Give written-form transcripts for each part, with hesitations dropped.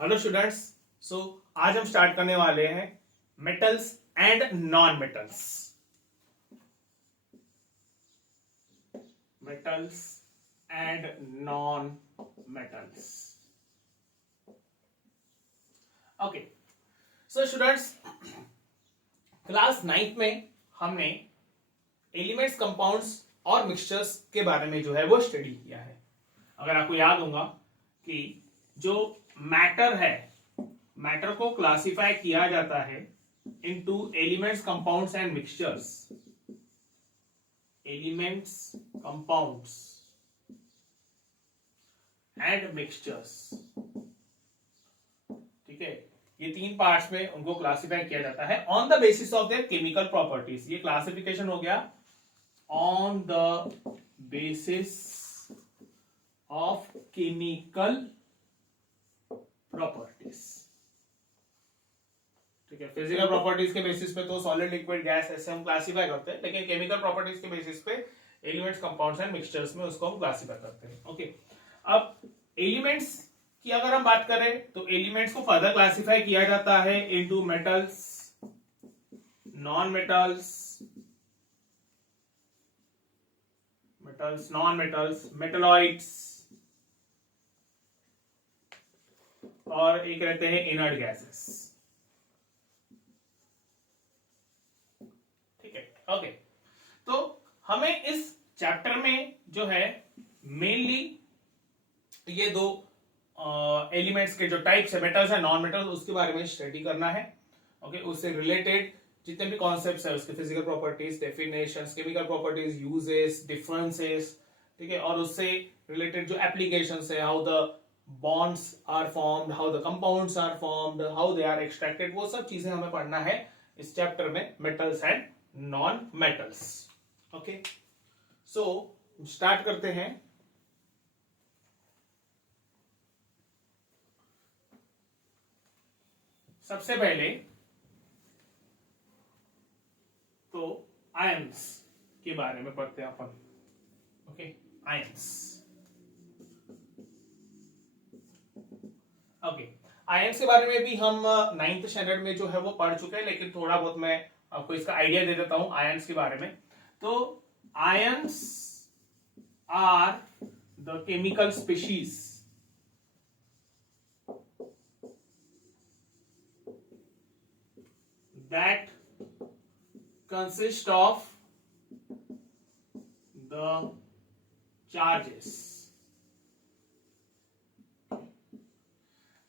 Hello students. सो आज हम start करने वाले हैं metals and non metals. Metals and non metals. Okay, so students, class 9th में हमने एलिमेंट्स, कंपाउंड्स और मिक्सचर्स के बारे में जो है वो स्टडी किया है। अगर आपको याद होगा कि जो मैटर है, मैटर को क्लासिफाई किया जाता है into elements, compounds and mixtures. Elements, compounds and mixtures, ठीक है। ये तीन पार्ट्स में उनको क्लासिफाई किया जाता है on the basis of their chemical properties. ये क्लासिफिकेशन हो गया on the basis of chemical properties, ठीक है। फिजिकल प्रॉपर्टीज के बेसिस पे तो सॉलिड, लिक्विड, गैस ऐसे हम क्लासिफाई करते हैं, लेकिन केमिकल प्रॉपर्टीज के बेसिस पे एलिमेंट्स, कंपाउंड्स एंड मिक्सचर्स में उसको हम क्लासिफाई करते हैं। ओके, अब एलिमेंट्स की अगर हम बात करें तो एलिमेंट्स को फर्दर क्लासिफाई किया जाता है into metals, non metals, metals, non metals, metalloids, और एक रहते हैं इनर्ट गैसेस, ठीक है। ओके, तो हमें इस चैप्टर में जो है मेनली ये दो एलिमेंट्स के जो टाइप्स है, मेटल्स है, नॉन मेटल्स, उसके बारे में स्टडी करना है। ओके, उससे रिलेटेड जितने भी कॉन्सेप्ट्स है उसके physical properties, definitions, chemical properties, uses, differences, ठीक है, और उससे रिलेटेड जो एप्लीकेशंस है, how the bonds are formed, how the compounds are formed, how they are extracted, वो सब चीजें हमें पढ़ना है इस चैप्टर में, metals and non metals. Okay, so start करते हैं। सबसे पहले तो आयंस के बारे में पढ़ते हैं अपन। Okay, ions. ओके, आयंस के बारे में भी हम 9th स्टैंडर्ड में जो है वो पढ़ चुके हैं, लेकिन थोड़ा बहुत मैं आपको इसका आइडिया दे देता हूं आयंस के बारे में। तो ions are the chemical species that consist of the charges।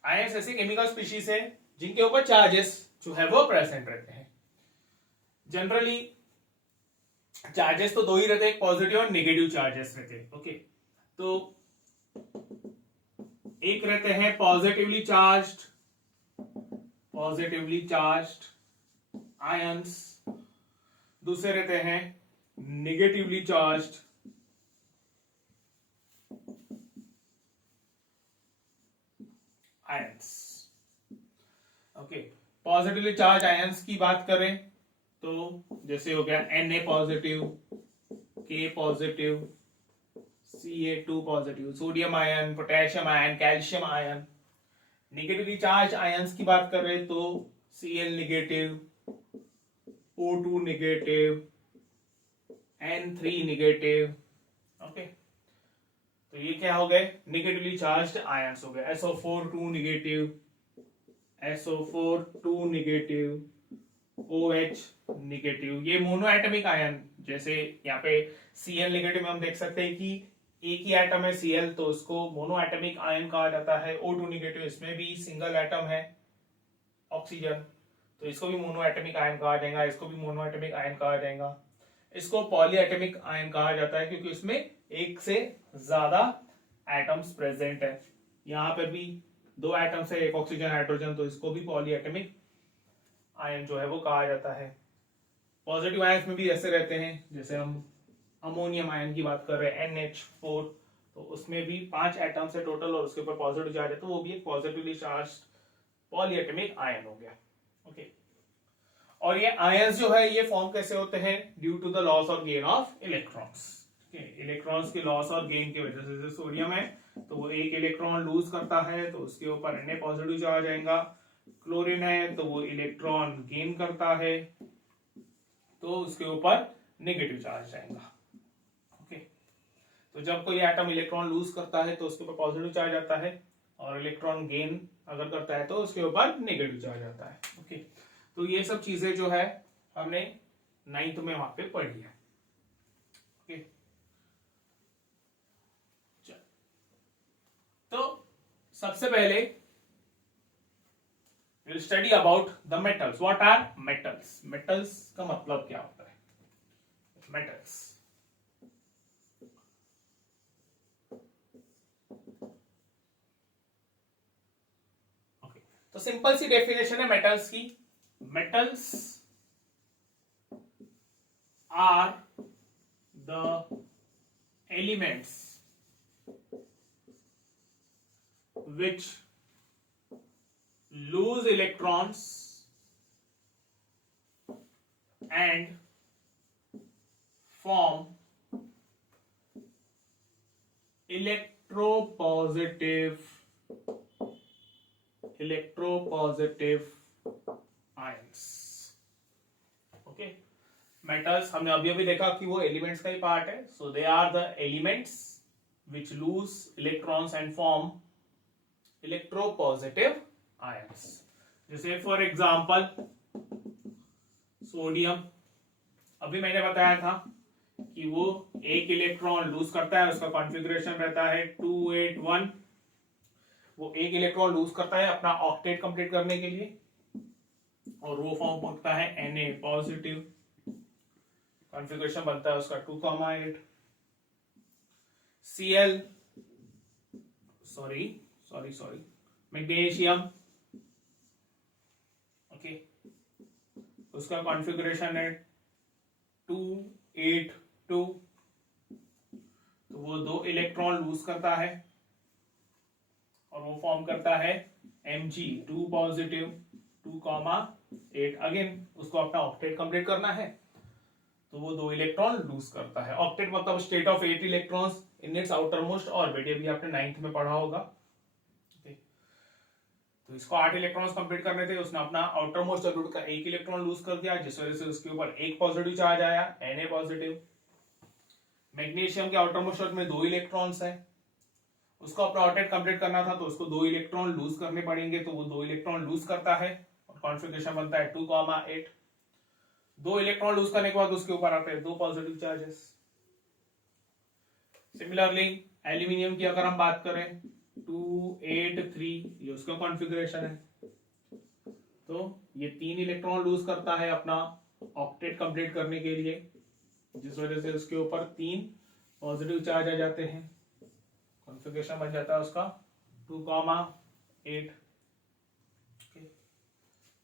Ions ऐसे केमिकल स्पीशीज है जिनके ऊपर चार्जेस जो है वो प्रेजेंट रहते हैं। जनरली चार्जेस तो दो ही रहते हैं, एक पॉजिटिव और नेगेटिव चार्जेस रहते हैं। ओके, तो एक रहते हैं पॉजिटिवली चार्ज्ड आयंस, दूसरे रहते हैं negatively charged ions. Okay, positively charge ions की बात करें तो जैसे हो गया Na positive, K positive, Ca2 positive, sodium ion, potassium ion, calcium ion. Negatively charge ions की बात करें तो Cl negative, O2 negative, N3 negative. Okay, तो ये क्या हो गए, नेगेटिवली चार्ज्ड आयंस हो गए। SO4 2 negative, SO4 2 negative, OH negative, ये मोनो एटमिक आयन। जैसे यहाँ पे Cl नेगेटिव में हम देख सकते हैं कि एक ही एटम है Cl, तो उसको मोनो एटमिक आयन कहा जाता है। O2 नेगेटिव, इसमें भी सिंगल एटम है ऑक्सीजन, तो इसको भी मोनो एटमिक आयन कहा जाएगा, इसको भी मोनो एटमिक आयन कहा जाएगा। इसको पॉली एटमिक आयन कहा जाता है क्योंकि इसमें एक से ज्यादा एटम्स प्रेजेंट है। यहाँ पे भी दो एटम्स है, एक ऑक्सीजन, हाइड्रोजन, तो इसको भी पॉली एटमिक आयन जो है वो कहा जाता है। पॉजिटिव आयंस में भी ऐसे रहते हैं, जैसे हम अमोनियम आयन की बात कर रहे हैं NH4, तो उसमें भी 5 एटम्स है टोटल और उसके ऊपर पॉजिटिव चार्ज है, तो वो भी एक पॉजिटिवली चार्ज्ड पॉलीएटमिक आयन हो गया। ओके, और ये आयंस जो है ये फॉर्म कैसे होते हैं, ड्यू टू द लॉस और गेन ऑफ इलेक्ट्रॉन्स। इलेक्ट्रॉन्स के लॉस और गेन की वजह से, जैसे सोडियम है तो वो एक इलेक्ट्रॉन लूज करता है तो उसके ऊपर Na पॉजिटिव चार्ज आएगा। क्लोरीन है तो वो इलेक्ट्रॉन गेन करता है तो उसके ऊपर नेगेटिव चार्ज आएगा। ओके, तो जब कोई एटम इलेक्ट्रॉन लूज करता है तो उसके ऊपर पॉजिटिव चार्ज आता है और इलेक्ट्रॉन गेन अगर करता है तो उसके ऊपर नेगेटिव चार्ज आता है। ओके, तो ये सब चीजें जो है हमने 9th में वहां पे पढ़ी है। ओके, तो सबसे पहले we'll study about the metals. What are metals? Metals का मतलब क्या होता है? Metals. Okay. तो सिंपल सी डेफिनेशन है मेटल्स की। Metals are the elements which lose electrons and form electropositive ions। Okay, metals हमने अभी अभी देखा कि वो एलिमेंट्स का ही पार्ट है। So they are the elements which lose electrons and form electropositive ions। जैसे फॉर एग्जांपल सोडियम, अभी मैंने बताया था कि वो एक इलेक्ट्रॉन लूज करता है, उसका कॉन्फ़िगरेशन रहता है 281। वो एक इलेक्ट्रॉन लूज करता है अपना ऑक्टेट कंप्लीट करने के लिए और वो फॉर्म बनता है Na पॉजिटिव, कॉन्फ़िगरेशन बनता है उसका 2,8। Cl सॉरी मैग्नीशियम, ओके, उसका कॉन्फ़िगरेशन है 282। तो वो 2 इलेक्ट्रॉन लूज करता है और वो फॉर्म करता है Mg 2 पॉजिटिव 2,8। अगेन उसको अपना ऑक्टेट कंप्लीट करना है तो वो 2 इलेक्ट्रॉन लूज करता है। ऑक्टेट मतलब state of 8 electrons in its outer most orbit, ये भी आपने 9th में पढ़ा होगा। तो इसको 8 इलेक्ट्रॉन्स कंप्लीट करने थे, उसने अपना आउटर मोस्ट ऑर्बिट का 1 इलेक्ट्रॉन लूज कर दिया जिस वजह से उसके ऊपर एक पॉजिटिव चार्ज आया Na पॉजिटिव। मैग्नीशियम के आउटर मोस्ट ऑर्बिट में 2 इलेक्ट्रॉन्स है, उसको अपना ऑक्टेट कंप्लीट करना था तो उसको 2 इलेक्ट्रॉन लूज करने पड़ेंगे तो वो 2 इलेक्ट्रॉन लूज करता है और कॉन्फ़िगरेशन बनता है 2,8। 2 इलेक्ट्रॉन लूज करने के बाद उसके ऊपर आते हैं 2 पॉजिटिव चार्जेस। सिमिलरली एल्यूमिनियम की अगर हम बात करें 283, ये उसका कॉन्फ़िगरेशन है। तो ये 3 इलेक्ट्रॉन लूज करता है अपना ऑक्टेट कंप्लीट करने के लिए जिस वजह से उसके ऊपर 3 पॉजिटिव चार्ज आ जाते हैं, कॉन्फ़िगरेशन बन जाता है उसका 2,8।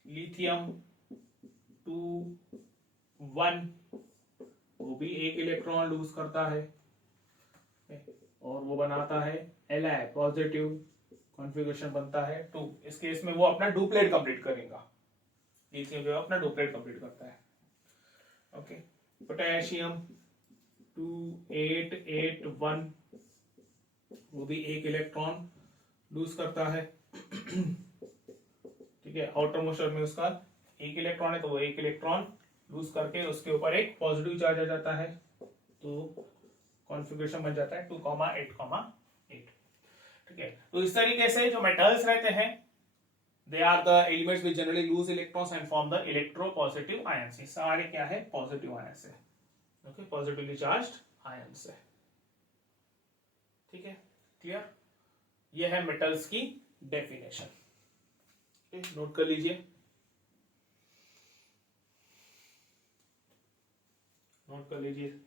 लिथियम 2,1, वो भी 1 इलेक्ट्रॉन लूज करता है और वो बनाता है Li पॉजिटिव, कॉन्फ़िगरेशन बनता है 2। इस केस में वो अपना डुप्लेट कंप्लीट करेगा, लिथियम जो अपना डुप्लेट कंप्लीट करता है। ओके, पोटेशियम 2,881, वो भी 1 इलेक्ट्रॉन लूज करता है। ठीक है, आउटर मोस्ट में उसका 1 इलेक्ट्रॉन है तो वो 1 इलेक्ट्रॉन लूज करके उसके ऊपर एक पॉजिटिव चार्ज आ जाता है तो कॉन्फ़िगरेशन बन जाता है 2,8,8। ठीक है, तो इस तरीके से जो मेटल्स रहते हैं they are the elements which generally lose electrons and form the electropositive ions. ये सारे क्या है? पॉजिटिव आयंस है। ओके, पॉजिटिवली चार्ज्ड आयंस है। ठीक है, क्लियर? ये है मेटल्स की डेफिनेशन। नोट कर लीजिए, नोट कर लीजिए।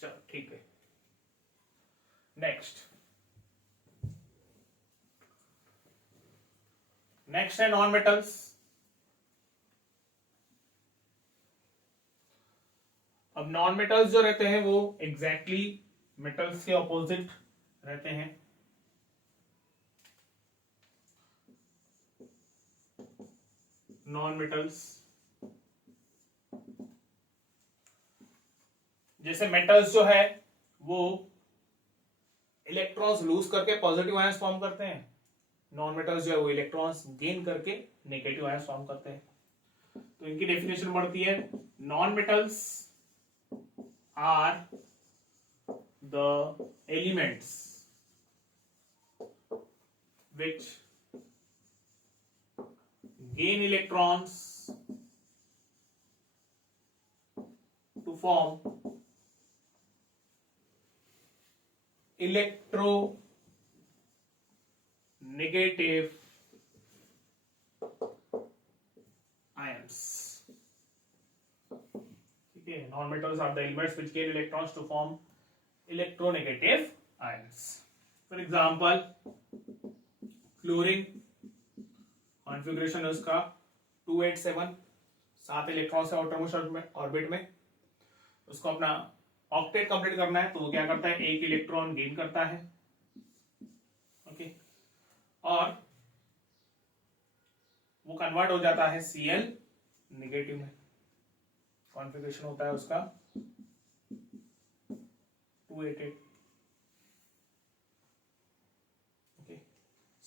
चलो ठीक है, नेक्स्ट है नॉन मेटल्स। अब नॉन मेटल्स जो रहते हैं वो एग्जैक्टली मेटल्स के ऑपोजिट रहते हैं। नॉन मेटल्स, जैसे मेटल्स जो है वो इलेक्ट्रॉन्स लूज करके पॉजिटिव आयंस फॉर्म करते हैं, नॉन मेटल्स जो है वो इलेक्ट्रॉन्स गेन करके नेगेटिव आयंस फॉर्म करते हैं। तो इनकी डेफिनेशन बढ़ती है, non metals are the elements which gain electrons to form electronegative ions. ठीक है, non metals are the elements which gain electrons to form electronegative ions. For example, chlorine configuration है उसका 287, 7 इलेक्ट्रॉन है आउटर मोस्ट ऑर्बिट में, उसको अपना octet complete करना है, तो वो क्या करता है, एक इलेक्ट्रॉन गेन करता है, ओके, और वो कन्वर्ट हो जाता है Cl नेगेटिव में, कॉन्फ़िगरेशन होता है उसका 288।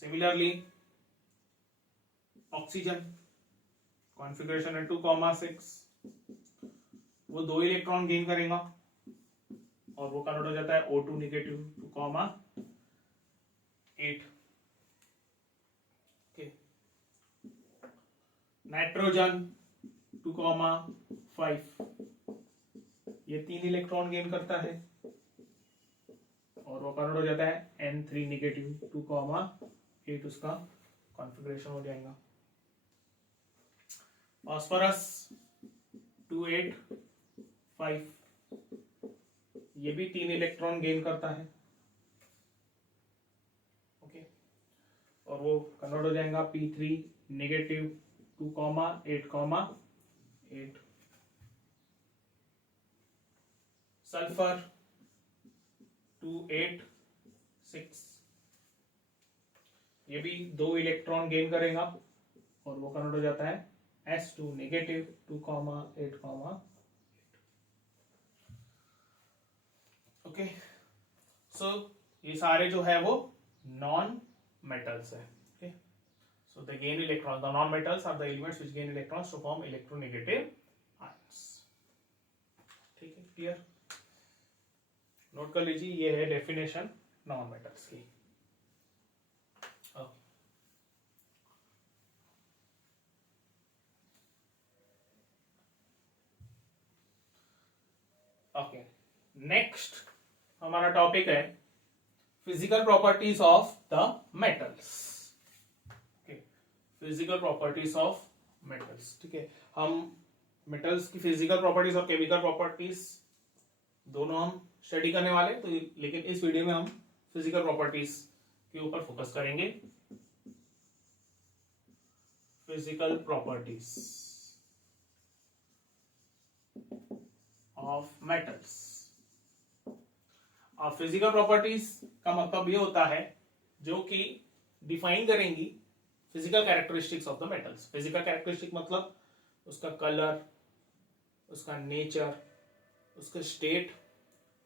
सिमिलरली ऑक्सीजन कॉन्फ़िगरेशन है 2,6, वो 2 इलेक्ट्रॉन गेन करेगा और वो कन्वर्ट हो जाता है O2 नेगेटिव 2,8। ओके, नाइट्रोजन 2,5, ये 3 इलेक्ट्रॉन गेन करता है और वो कन्वर्ट हो जाता है N3 नेगेटिव 2,8, उसका कॉन्फ़िगरेशन हो जाएगा। फास्फोरस 285, ये भी 3 इलेक्ट्रॉन गेन करता है, ओके, और वो कन्वर्ट हो जाएगा P3 नेगेटिव 2,8,8। सल्फर 286, ये भी 2 इलेक्ट्रॉन गेन करेगा और वो कन्वर्ट हो जाता है S2 नेगेटिव 2,8,8। ओके, सो ये सारे जो है वो नॉन मेटल्स है। Okay, so the gain electron, the non metals are the elements which gain electrons to form electronegative ions. ठीक है, क्लियर? नोट कर लीजिए, ये है डेफिनेशन नॉन मेटल्स की। ओके, नेक्स्ट हमारा टॉपिक है physical properties of the metals. Physical properties of metals. ठीक है, हम मेटल्स की फिजिकल प्रॉपर्टीज और केमिकल प्रॉपर्टीज दोनों हम स्टडी करने वाले, तो लेकिन इस वीडियो में हम फिजिकल प्रॉपर्टीज के ऊपर फोकस करेंगे। Physical properties of metals. अब फिजिकल प्रॉपर्टीज का मतलब ये होता है जो कि डिफाइन करेंगी physical characteristics of the metals. Physical characteristic मतलब उसका कलर, उसका नेचर, उसका state,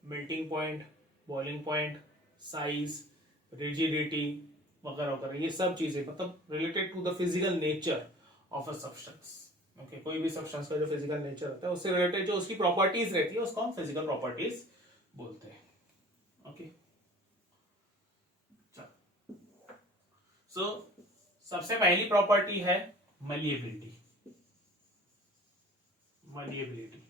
melting point, boiling point, size, rigidity वगैरह वगैरह, ये सब चीजें मतलब related to the physical nature of a substance. Okay, कोई भी सब्सटेंस का जो फिजिकल नेचर होता है उससे रिलेटेड जो उसकी प्रॉपर्टीज रहती है उसको हम फिजिकल प्रॉपर्टीज बोलते हैं। ओके, चलो, सो सबसे पहली प्रॉपर्टी है मलिएबिलिटी। मलिएबिलिटी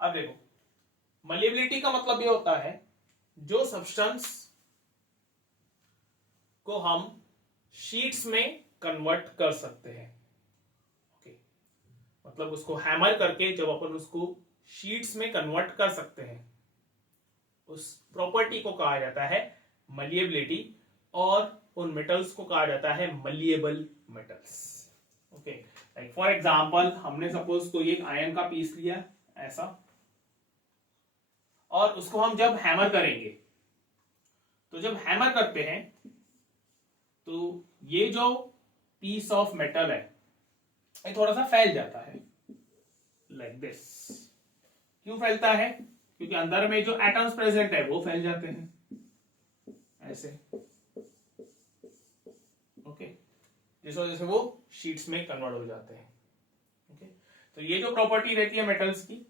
अब देखो, मलिएबिलिटी का मतलब ये होता है जो सब्सटेंस को हम शीट्स में कन्वर्ट कर सकते हैं। ओके, मतलब उसको हैमर करके जब अपन उसको शीट्स में कन्वर्ट कर सकते हैं उस प्रॉपर्टी को कहा जाता है मलिएबिलिटी, और उन मेटल्स को कहा जाता है malleable metals. Okay, like for example हमने सपोज कोई एक आयन का पीस लिया ऐसा, और उसको हम जब हैमर करेंगे तो जब हैमर करते हैं तो ये जो पीस ऑफ मेटल है ये थोड़ा सा फैल जाता है लाइक दिस। क्यों फैलता है? क्योंकि अंदर में जो एटम्स प्रेजेंट है वो फैल जाते हैं ऐसे। ओके, जिस वजह से वो शीट्स में कन्वर्ट हो जाते हैं। ओके, तो ये जो प्रॉपर्टी रहती है मेटल्स की,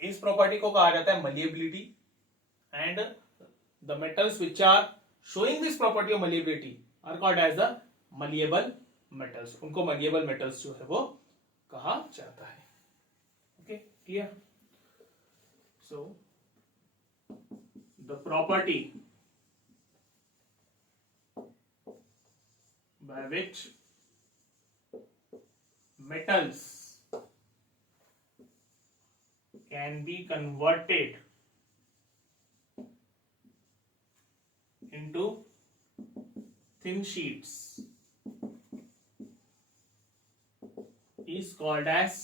इस प्रॉपर्टी को कहा जाता है malleability. And the metals which are showing this property of malleability are called as the malleable metals. उनको मलिएबल मेटल्स जो है वो कहा जाता है। Okay, clear? So the property by which metals can be converted into thin sheets is called as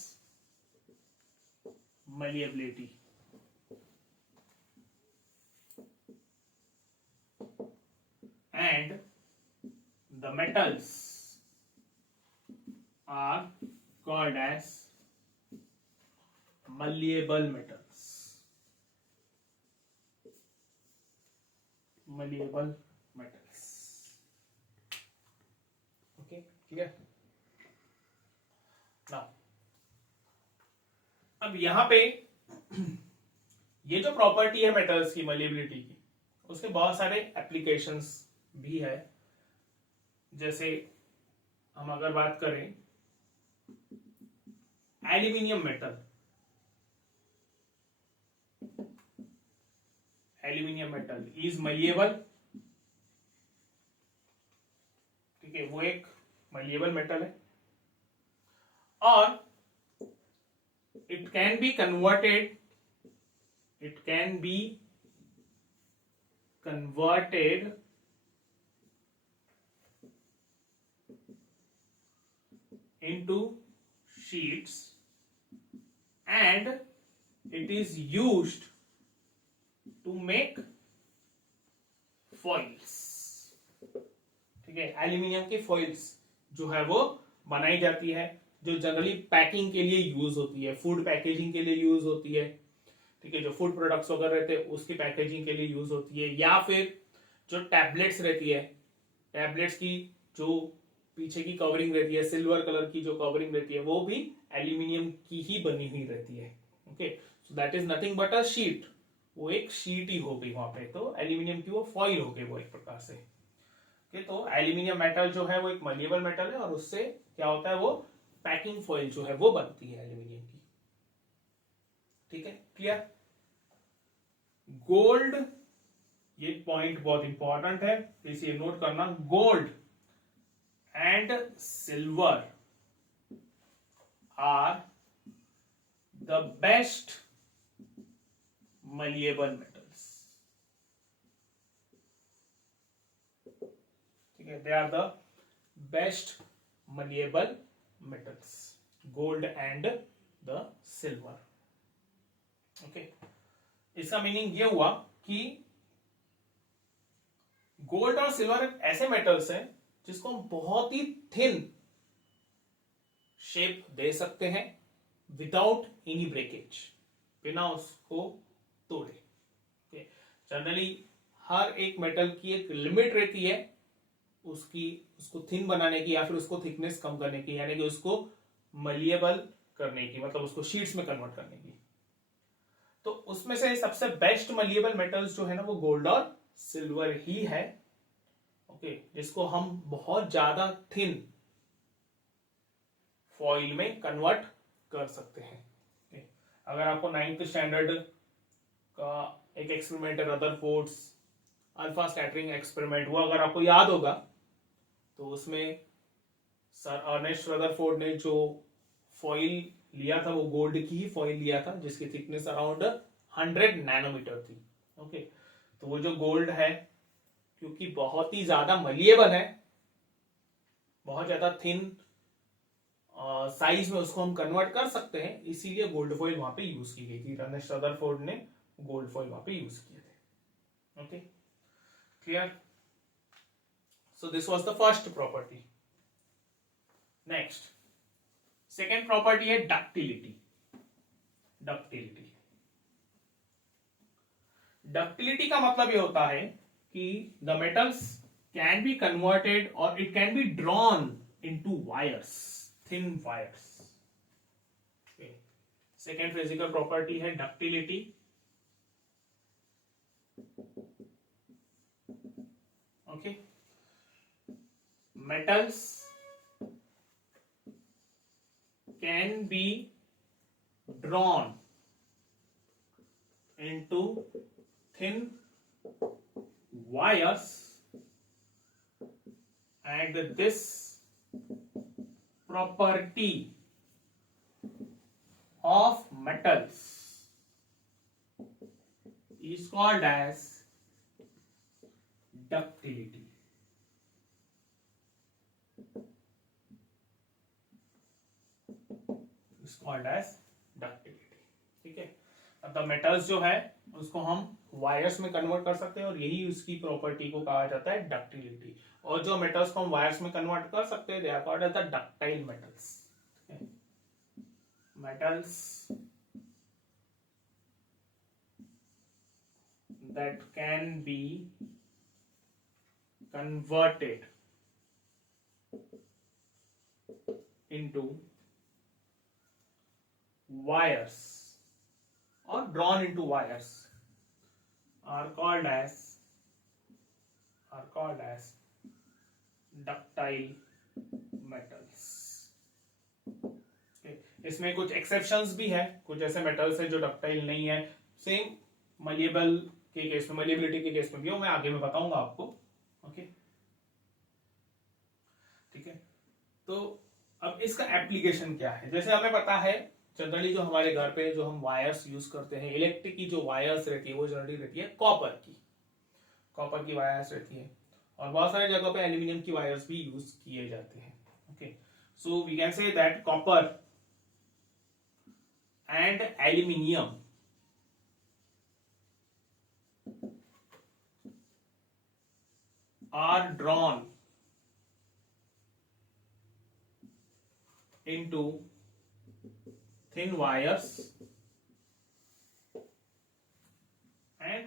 malleability. And the metals are called as malleable metals. Malleable metals. Okay, clear? Now, अब यहां पे ये जो property है metals की, मलिएबिलिटी की, उसके बहुत सारे एप्लीकेशंस भी है। जैसे हम अगर बात करें aluminium metal, aluminium metal is malleable. ठीक है, वो एक मलिएबल मेटल है और it can be converted, it can be converted into sheets and it is used to make foils। ठीक है, एल्यूमिनियम की फॉइल्स जो है वो बनाई जाती है, जो जनरली पैकिंग के लिए यूज होती है, फूड पैकेजिंग के लिए यूज होती है। ठीक है, जो फूड प्रोडक्ट्स वगैरह रहते हैं उसकी पैकेजिंग के लिए यूज होती है, या फिर जो टैबलेट्स रहती है, टैबलेट्स की जो पीछे की कवरिंग रहती है, सिल्वर कलर की जो कवरिंग रहती है, वो भी एल्यूमिनियम की ही बनी हुई रहती है। Okay, so that is nothing but a sheet. वो एक शीट ही हो गई वहां पे, तो एल्यूमिनियम की वो फॉइल हो गई वो एक प्रकार से। ओके, तो एल्यूमिनियम मेटल जो है वो एक मलिएबल मेटल है और उससे क्या होता है, वो पैकिंग फॉइल जो है वो बनती है एल्यूमिनियम की। ठीक है, क्लियर? गोल्ड, ये पॉइंट बहुत इंपॉर्टेंट है, इसे नोट करना। Gold and silver are the best malleable metals। ठीक है, they are the best malleable metals, gold and the silver। Okay, इसका मीनिंग ये हुआ कि गोल्ड और सिल्वर ऐसे मेटल्स हैं जिसको हम बहुत ही थिन शेप दे सकते हैं विदाउट एनी ब्रेकेज, बिना उसको तोड़े। जनरली हर एक मेटल की एक लिमिट रहती है उसको थिन बनाने की, या फिर उसको थिकनेस कम करने की, यानी कि उसको मलिएबल करने की, मतलब उसको शीट्स में कन्वर्ट करने की। तो उसमें से सबसे बेस्ट मलिएबल मेटल्स जो है ना, वो गोल्ड और सिल्वर ही है। ओके, जिसको हम बहुत ज्यादा थिन फॉइल में कन्वर्ट कर सकते हैं। अगर आपको 9th स्टैंडर्ड का एक एक्सपेरिमेंट है, रदरफोर्ड्स अल्फा स्कैटरिंग एक्सपेरिमेंट, वो अगर आपको याद होगा तो उसमें सर अर्नेस्ट रदरफोर्ड ने जो फॉइल लिया था वो गोल्ड की ही फॉइल लिया था, जिसकी थिकनेस अराउंड 100 नैनोमीटर थी। ओके, तो वो जो गोल्ड है, क्योंकि बहुत ही ज्यादा मलिएबल है, बहुत ज्यादा थिन साइज में उसको हम कन्वर्ट कर सकते हैं, इसीलिए गोल्ड फॉइल वहां पे यूज की गई थी। अर्नेस्ट रदरफोर्ड ने गोल्ड फॉइल वहां पे यूज किए थे। Okay, clear? So this was the first property. Next, second property है ductility. Ductility का मतलब ये होता है कि the metals can be converted or it can be drawn into wires, thin wires. Okay. Second physical property है ductility. Okay. Metals can be drawn into thin wires, and this property of metals is called as ductility. Is called as ductility. ठीक है, अब metals जो है उसको हम wires में convert कर सकते हैं और यही उसकी प्रॉपर्टी को कहा जाता है डक्टिलिटी. और जो मेटल्स को हम वायर्स में कन्वर्ट कर सकते हैं they are called as the ductile metals. Metals that can be converted into wires or drawn into wires are called as ductile metals. Okay. इसमें कुछ एक्सेप्शंस भी है, कुछ ऐसे मेटल्स है जो डक्टाइल नहीं है. सेम मलिएबल के केस में, मलिएबिलिटी के केस में भी हो, मैं आगे में बताऊंगा आपको. ओके, ठीक है. तो अब इसका एप्लीकेशन क्या है. जैसे हमें पता है जनरली जो हमारे घर पे जो हम वायर्स यूज करते हैं, इलेक्ट्रिक की जो वायर्स रहती है वो जनरली रहती है कॉपर की वायर्स रहती है. और बहुत सारे जगहों पे एल्यूमिनियम की वायर्स भी यूज किए जाते हैं. Okay, so we can say that copper and aluminium are drawn into thin wires and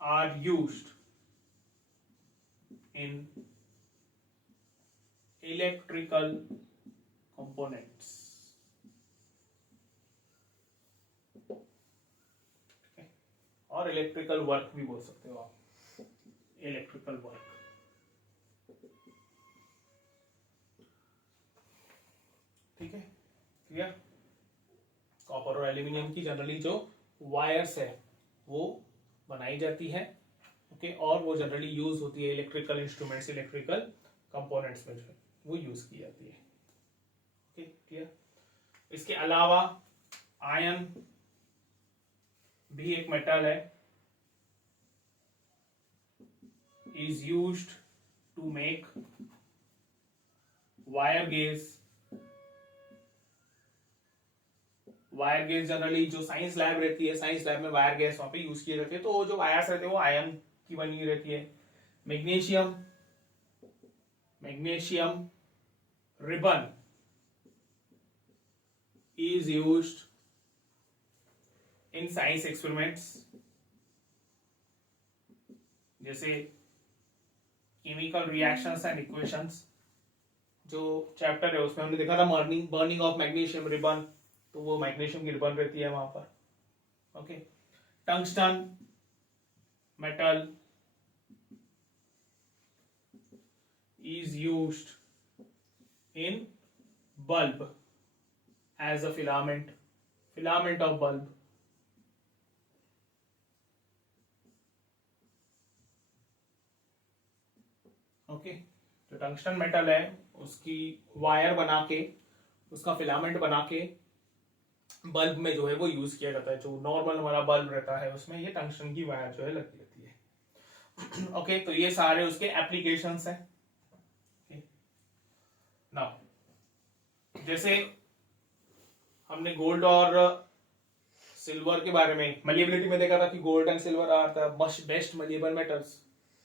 are used in electrical components. Okay. और इलेक्ट्रिकल वर्क भी बोल सकते हो आप, इलेक्ट्रिकल वर्क. ठीक है, क्लियर. कॉपर और एल्यूमिनियम की जनरली जो वायर्स है वो बनाई जाती है. ओके, और वो जनरली यूज होती है इलेक्ट्रिकल इंस्ट्रूमेंट्स, इलेक्ट्रिकल कंपोनेंट्स में जो है वो यूज की जाती है. Okay, clear. इसके अलावा आयरन भी एक मेटल है, is used to make wire gauge. Wire gauge generally जो साइंस लैब रहती है, साइंस लैब में वायर गेज वहां पे यूज किए जाते हैं. तो वो जो वायर्स रहते हैं वो आयरन की बनी रहती है. Magnesium ribbon is used in science experiments. जैसे केमिकल रिएक्शंस एंड इक्वेशंस जो चैप्टर है उसमें हमने देखा था बर्निंग ऑफ मैग्नीशियम रिबन. तो वो मैग्नीशियम की रिबन रहती है वहां पर. Okay, tungsten metal is used in bulb as a filament of bulb. Okay, जो टंगस्टन मेटल है उसकी वायर बना के, उसका फिलामेंट बना के बल्ब में जो है वो यूज किया जाता है. जो नॉर्मल हमारा बल्ब रहता है उसमें ये टंगस्टन की वायर जो है लगती रहती है. ओके, तो ये सारे उसके एप्लीकेशंस हैं. नाउ जैसे हमने गोल्ड और सिल्वर के बारे में मलिएबिलिटी में देखा था कि gold and silver are the best malleable metals.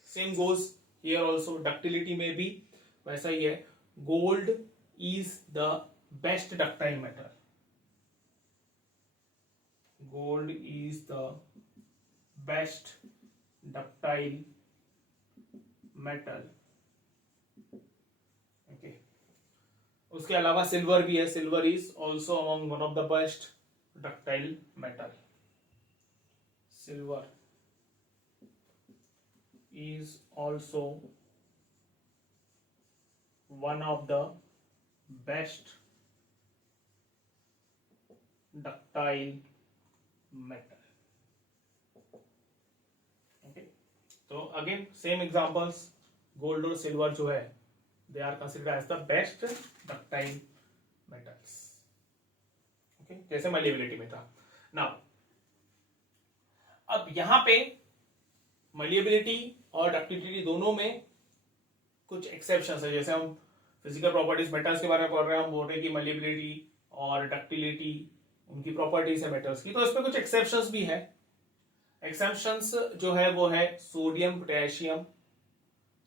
Same goes here also ductility में भी वैसा ही है. Gold is the best ductile metal. Gold is the best ductile metal. Okay. उसके अलावा सिल्वर भी है. Silver is also among one of the best ductile metal. Silver is also one of the best ductile metal. Okay, तो again same examples. Gold और silver जो है they are considered as the best ductile metals. Okay, जैसे malleability में था. Now अब यहां पे मलिएबिलिटी और डक्टिलिटी दोनों में कुछ एक्सेप्शंस है. जैसे हम फिजिकल प्रॉपर्टीज मेटल्स के बारे में पढ़ रहे हैं, हम बोल रहे हैं कि मलिएबिलिटी और डक्टिलिटी उनकी प्रॉपर्टीज है मेटल्स की. तो इसमें कुछ एक्सेप्शंस भी है. एक्सेप्शंस जो है वो है सोडियम, पोटेशियम.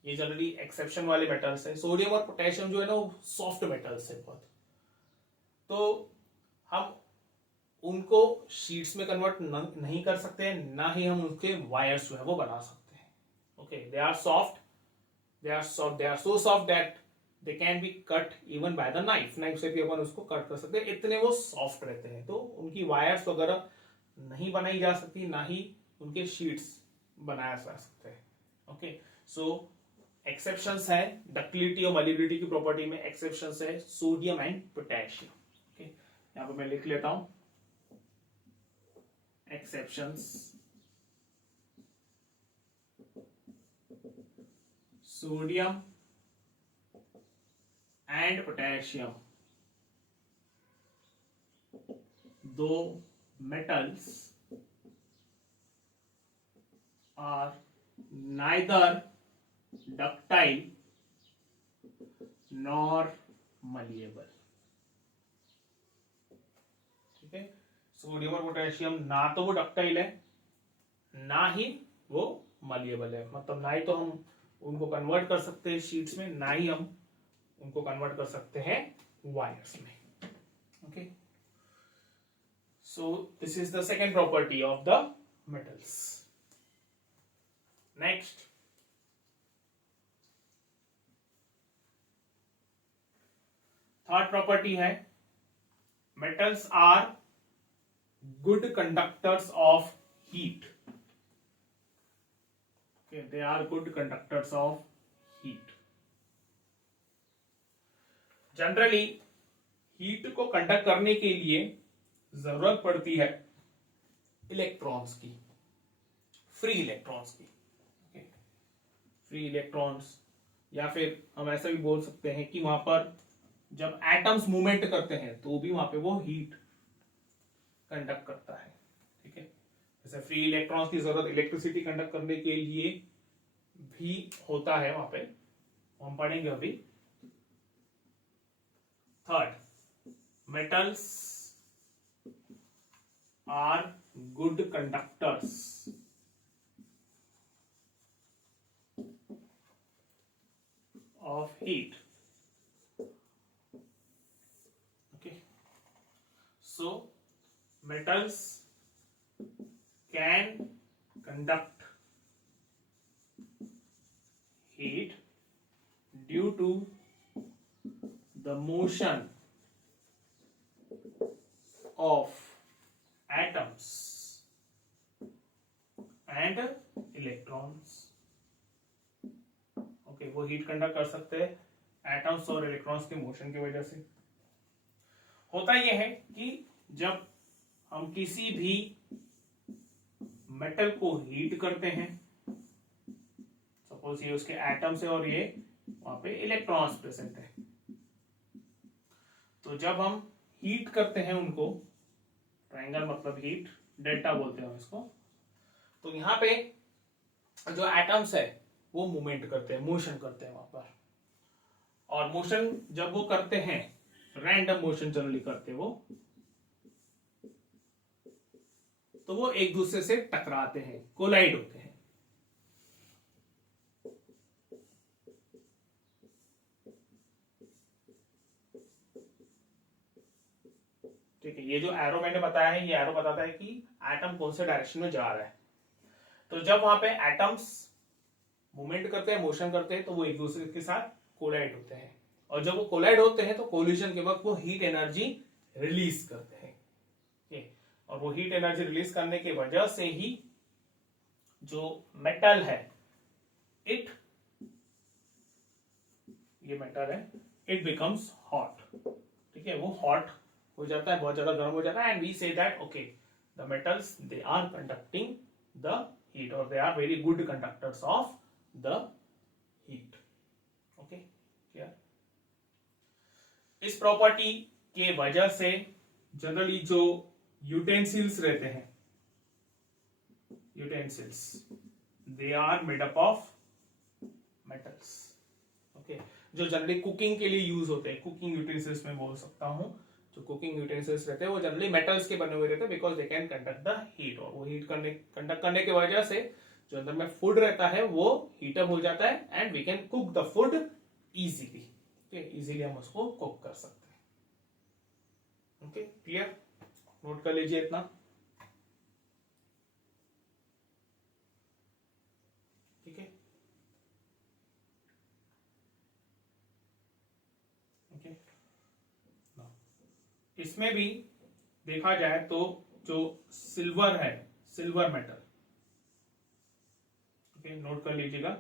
ये जनरली एक्सेप्शन वाले मेटल्स है. सोडियम और पोटेशियम जो है ना वो सॉफ्ट मेटल्स है बहुत. तो हम उनको शीट्स में कन्वर्ट नहीं कर सकते हैं, ना ही हम उनके वायर्स जो है वो बना सकते हैं. Okay, they are soft. They are so soft that they can be cut even by the knife. Knife से भी अपन उसको कट कर सकते हैं, इतने वो सॉफ्ट रहते हैं. तो उनकी वायर्स वगैरह नहीं बनाई जा सकती, ना ही उनके शीट्स बनाया जा सकते हैं. ओके, सो एक्सेप्शंस है डक्टिलिटी और मलिएबिलिटी की प्रॉपर्टी में. एक्सेप्शंस है सोडियम एंड पोटेशियम. ओके, यहां पर मैं लिख लेता हूं exceptions. Sodium and potassium, though metals, are neither ductile nor malleable. ठीक है, सोडियम और पोटेशियम ना तो वो डक्टाइल है, ना ही वो मलिएबल है. मतलब ना ही तो हम उनको कन्वर्ट कर सकते हैं शीट्स में, ना ही हम उनको कन्वर्ट कर सकते हैं वायर्स में. Okay, so this is the second property of the metals. Next, third property है metals are good conductors of heat. Okay, they are good conductors of heat. Generally, heat को कंडक्ट करने के लिए जरूरत पड़ती है इलेक्ट्रॉन्स की, फ्री इलेक्ट्रॉन्स की. okay, फ्री इलेक्ट्रॉन्स, या फिर हम ऐसा भी बोल सकते हैं कि वहां पर जब एटम्स मूवमेंट करते हैं तो भी वहां पे वो हीट कंडक्ट करता है. ठीक है, जैसे फ्री इलेक्ट्रॉन्स की जरूरत इलेक्ट्रिसिटी कंडक्ट करने के लिए भी होता है वहां पे, हम पढ़ेंगे अभी. Third, metals are good conductors of heat. Okay, so metals can conduct heat due to the motion of atoms and electrons. Okay, वो हीट कंडक्ट कर सकते हैं एटम्स और इलेक्ट्रॉन्स के मोशन की वजह से. होता यह है कि जब हम किसी भी मेटल को हीट करते हैं, सपोज ये उसके एटम्स है और ये वहां पे इलेक्ट्रॉन्स प्रेजेंट है, तो जब हम हीट करते हैं उनको, ट्रायंगल मतलब हीट, डेल्टा बोलते हैं इसको, तो यहाँ पे जो एटम्स है वो मूवमेंट करते हैं, मोशन करते हैं वहां पर. और मोशन जब वो करते हैं, रैंडम मोशन जनरली करते हैं वो, तो वो एक दूसरे से टकराते हैं, कोलाइड होते हैं. ठीक है, ये जो एरो मैंने बताया है, ये एरो बताता है कि एटम कौन से डायरेक्शन में जा रहा है। तो जब वहां पे एटम्स मूवमेंट करते हैं, मोशन करते हैं, तो वो एक दूसरे के साथ कोलाइड होते हैं, और जब वो कोलाइड होते हैं तो कोलिजन के वक्त वो हीट एनर्जी रिलीज करते हैं। ठीक, और वो हीट एनर्जी रिलीज करने की वजह से ही जो मेटल है, इट ये मेटल है, इट बिकम्स हॉट। ठीक है, वो हॉट हो जाता है, बहुत ज्यादा गर्म हो जाता है, and we say that okay the metals they are conducting the heat, और they are very good conductors of the heat. Okay, clear. इस प्रॉपर्टी के वजह से जनरली जो यूटेंसिल्स रहते हैं, utensils they are made up of metals. Okay, जो जनरली कुकिंग के लिए यूज होते हैं, कुकिंग यूटेंसिल्स में बोल सकता हूं, जो कुकिंग यूटेंसिल्स रहते हैं वो जनरली मेटल्स के बने हुए रहते हैं, because they can conduct the heat, और वो हीट कंडक्ट करने की वजह से जो अंदर में फूड रहता है वो हीटअप हो जाता है, and we can cook the food easily. Easily हम उसको कुक कर सकते हैं। ओके, क्लियर, नोट कर लीजिए इतना। ठीक है, ओके। इसमें भी देखा जाए तो जो सिल्वर है, सिल्वर मेटल, ओके, नोट कर लीजिएगा,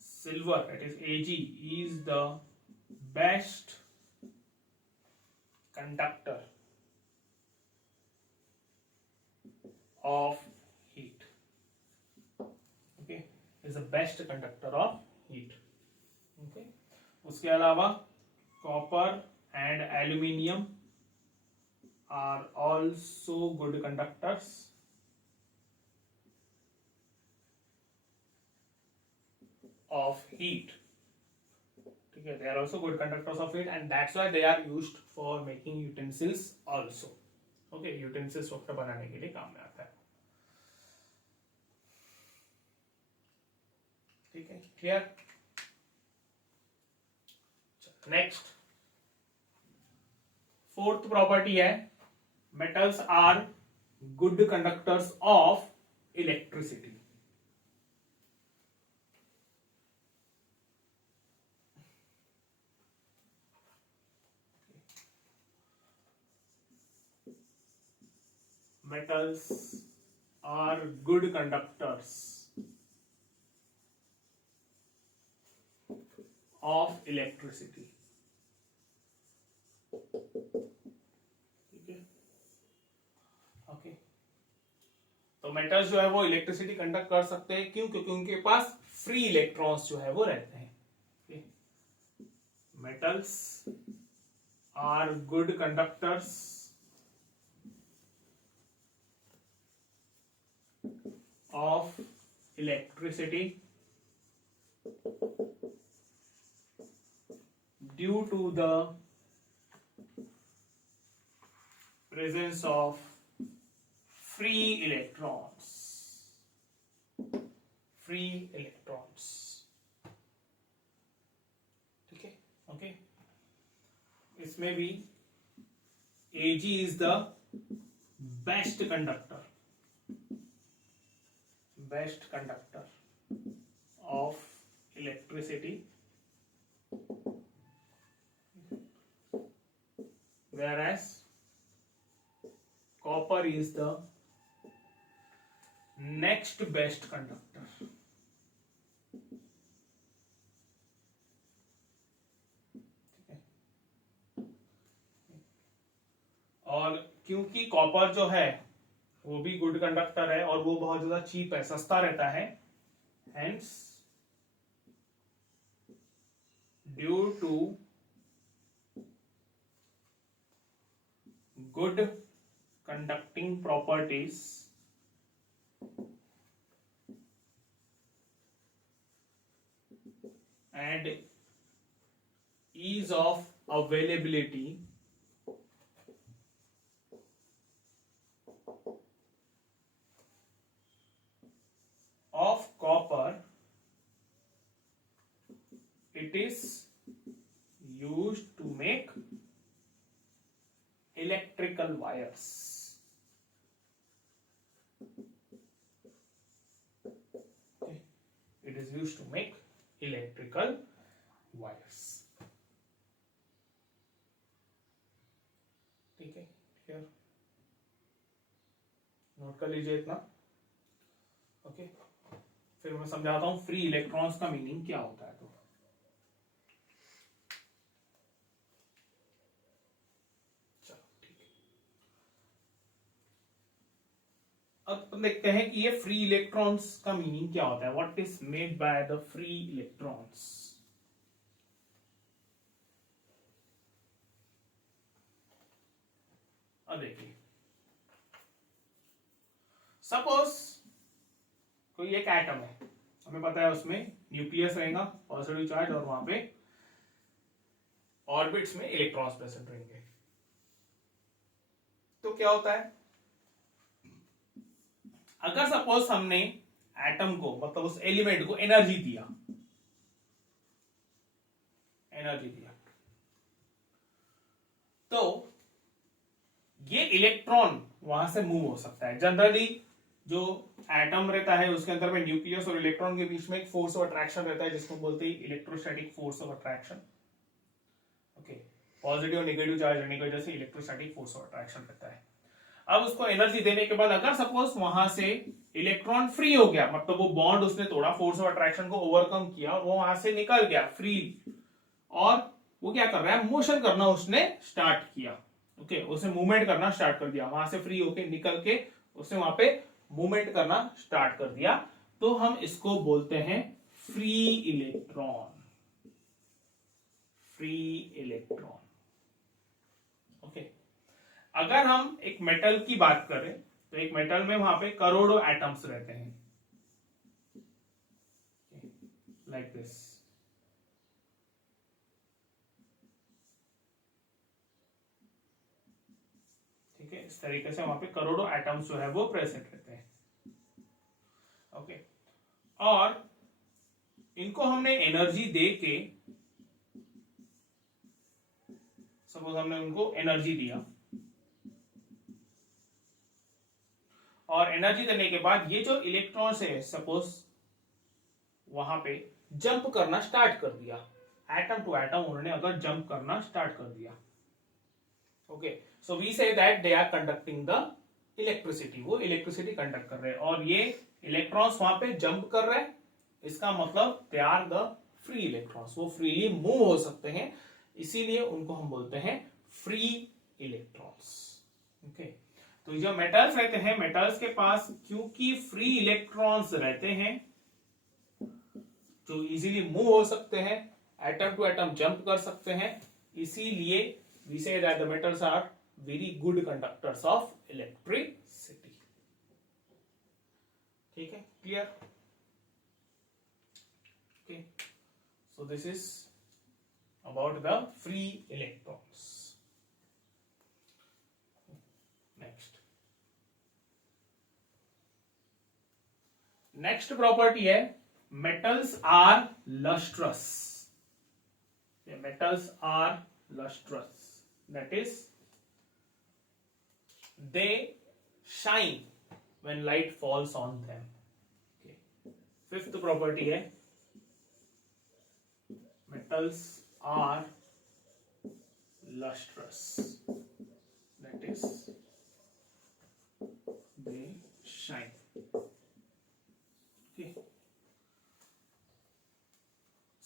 silver that is Ag is the best conductor of heat. Okay, is the best conductor of heat. Okay, उसके अलावा copper and aluminium are also good conductors of heat. ठीक है, they are also good conductors of heat, and that's why they are used for making utensils also. Okay, utensils वक्त बनाने के लिए काम में आता है। ठीक है, क्लियर। नेक्स्ट, फोर्थ प्रॉपर्टी है, metals are good conductors of electricity. Metals are good conductors of electricity. ठीक है, ओके। तो मेटल्स जो है वो इलेक्ट्रिसिटी कंडक्ट कर सकते हैं, क्यों? क्योंकि उनके पास फ्री इलेक्ट्रॉन्स जो है वो रहते हैं। Metals are good conductors of electricity due to the presence of free electrons. Free electrons. ठीक है, ओके। इसमें भी Ag is the best conductor of electricity, whereas copper is the next best conductor. और क्योंकि कॉपर जो है वो भी गुड कंडक्टर है, और वो बहुत ज्यादा चीप है, सस्ता रहता है, hence due to good conducting properties and ease of availability of copper, it is used to make electrical electrical wires. Okay. It is used to make electrical wires. ठीक है, क्लियर? नोट कर लीजिए इतना. Okay, फिर मैं समझाता हूं free electrons का मीनिंग क्या होता है. तो चलो ठीक है, अब देखते हैं कि ये फ्री इलेक्ट्रॉन्स का मीनिंग क्या होता है. What is made by the free electrons. अब देखिए, सपोज कोई एक एटम है, हमें पता है उसमें न्यूक्लियस रहेगा, पॉजिटिव चार्ज, और वहां पे ऑर्बिट्स में इलेक्ट्रॉन्स प्रेजेंट रहेंगे. तो क्या होता है, अगर सपोज हमने एटम को, मतलब उस एलिमेंट को एनर्जी दिया, तो ये इलेक्ट्रॉन वहां से मूव हो सकता है. जनरली जो एटम रहता है उसके अंदर में न्यूक्लियस और इलेक्ट्रॉन के बीच में एक फोर्स ऑफ अट्रैक्शन रहता है, जिसको बोलते हैं electrostatic force of attraction. Okay, positive और नेगेटिव चार्ज रहने की वजह से इलेक्ट्रोस्टैटिक फोर्स ऑफ अट्रैक्शन रहता है. अब उसको एनर्जी देने के बाद अगर सपोज वहां से इलेक्ट्रॉन फ्री हो गया, मतलब वो बॉन्ड उसने तोड़ा, फोर्स ऑफ अट्रैक्शन को ओवरकम किया और वो वहां से निकल गया फ्री, और वो क्या कर रहा है, मोशन करना उसने स्टार्ट किया. ओके, उसने मूवमेंट करना स्टार्ट कर दिया, वहां से फ्री होके निकल के उसने वहां पे मूवमेंट करना स्टार्ट कर दिया. तो हम इसको बोलते हैं free electron. Free electron. Okay, अगर हम एक मेटल की बात करें तो एक मेटल में वहां पे करोड़ों एटम्स रहते हैं, लाइक दिस. ठीक है, इस तरीके से वहां पे करोड़ों एटम्स जो है वो प्रेजेंट रहते हैं. ओके, और इनको हमने एनर्जी दे के, सपोज हमने उनको एनर्जी दिया, और एनर्जी देने के बाद ये जो इलेक्ट्रॉन्स है, सपोज वहां पे जंप करना स्टार्ट कर दिया, एटम टू एटम उन्होंने अगर जंप करना स्टार्ट कर दिया. Okay, so we say that they are conducting the electricity. वो इलेक्ट्रिसिटी कंडक्ट कर रहे हैं, और ये इलेक्ट्रॉन्स वहां पे जंप कर रहे हैं. इसका मतलब they are the free electrons, वो फ्रीली मूव हो सकते हैं, इसीलिए उनको हम बोलते हैं फ्री इलेक्ट्रॉन्स. ओके, तो जो मेटल्स रहते हैं, मेटल्स के पास क्योंकि फ्री इलेक्ट्रॉन्स रहते हैं जो इजीली मूव हो सकते हैं, एटम टू एटम जंप कर सकते हैं, इसीलिए we say that the metals are very good conductors of electricity. ठीक है, clear? Okay, so this is about the free electrons. next property है metals are lustrous. metals are lustrous, that is they shine when light falls on them. Okay. Fifth property है metals are lustrous, that is they shine. Okay.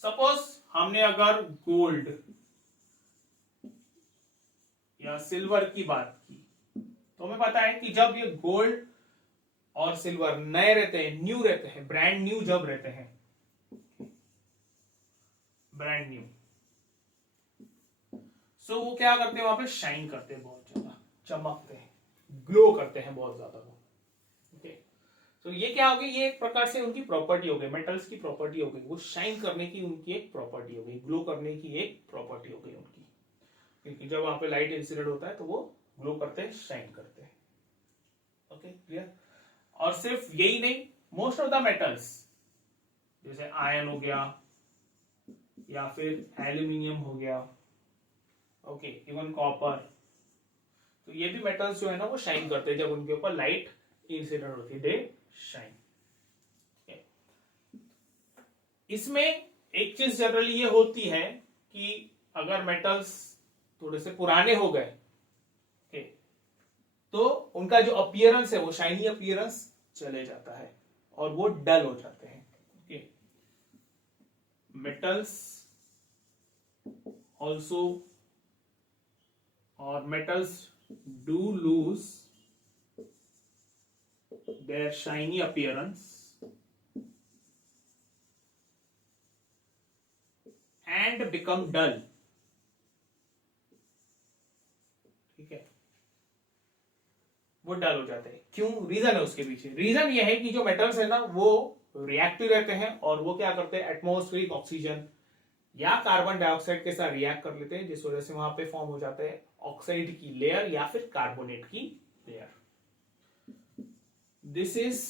Suppose हमने अगर gold या silver की बात की, तो हमें पता है कि जब ये गोल्ड और सिल्वर नए रहते हैं, न्यू रहते हैं, ब्रांड न्यू जब रहते हैं, ब्रांड न्यू, सो वो क्या करते हैं, वहां पे शाइन करते हैं, बहुत ज्यादा चमकते हैं, ग्लो करते हैं बहुत ज्यादा वो. ओके, तो ये क्या हो गई, ये एक प्रकार से उनकी प्रॉपर्टी हो गई, मेटल्स की प्रॉपर्टी हो गई, वो शाइन करने की उनकी एक प्रॉपर्टी हो गई, ग्लो करने की एक प्रॉपर्टी हो गई उनकी, क्योंकि जब वहां पे लाइट इंसिडेंट होता है तो वो ग्लो करते हैं, शाइन करते हैं. Okay, clear? और सिर्फ यही नहीं, मोस्ट ऑफ द मेटल्स जैसे आयरन हो गया या फिर एल्यूमिनियम हो गया, ओके, इवन कॉपर, तो ये भी मेटल्स जो है ना वो शाइन करते हैं जब उनके ऊपर लाइट इंसिडेंट होती है, दे शाइन। इसमें एक चीज जनरली ये होती है कि अगर मेटल्स थोड़े से पुराने हो गए तो उनका जो अपीयरेंस है वो शाइनी अपीयरेंस चले जाता है और वो डल हो जाते हैं। मेटल्स ऑल्सो और metals do lose their shiny appearance and become dull। ठीक है, वो डल हो जाते हैं। क्यों? रीजन है उसके पीछे। रीजन ये है कि जो मेटल्स है ना वो रिएक्टिव रहते हैं और वो क्या करते हैं, एटमॉस्फेरिक ऑक्सीजन या कार्बन डाइऑक्साइड के साथ रिएक्ट कर लेते हैं, जिस वजह से वहां पे फॉर्म हो जाते हैं ऑक्साइड की लेयर या फिर कार्बोनेट की layer. This is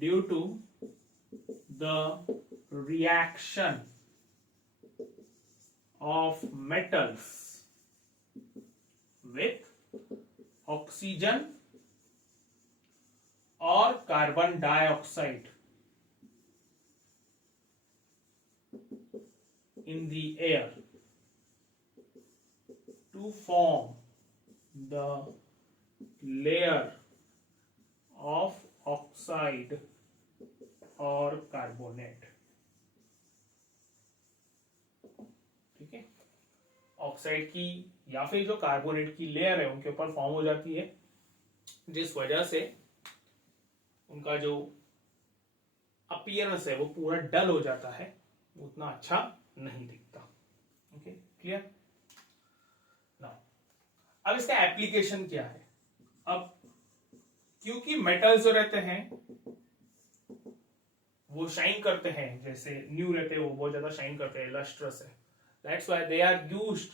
due to the reaction of metals with oxygen or carbon dioxide in the air to form the layer of oxide or carbonate। ठीक है, ऑक्साइड की या फिर जो कार्बोनेट की लेयर है उनके ऊपर फॉर्म हो जाती है, जिस वजह से उनका जो अपीयरेंस है वो पूरा डल हो जाता है, उतना अच्छा नहीं दिखता। Okay, clear? नाउ अब इसका एप्लीकेशन क्या है? अब क्योंकि मेटल्स जो रहते हैं वो शाइन करते हैं, जैसे न्यू रहते हैं वो बहुत ज्यादा शाइन करते हैं, लस्ट्रस है, that's why they are used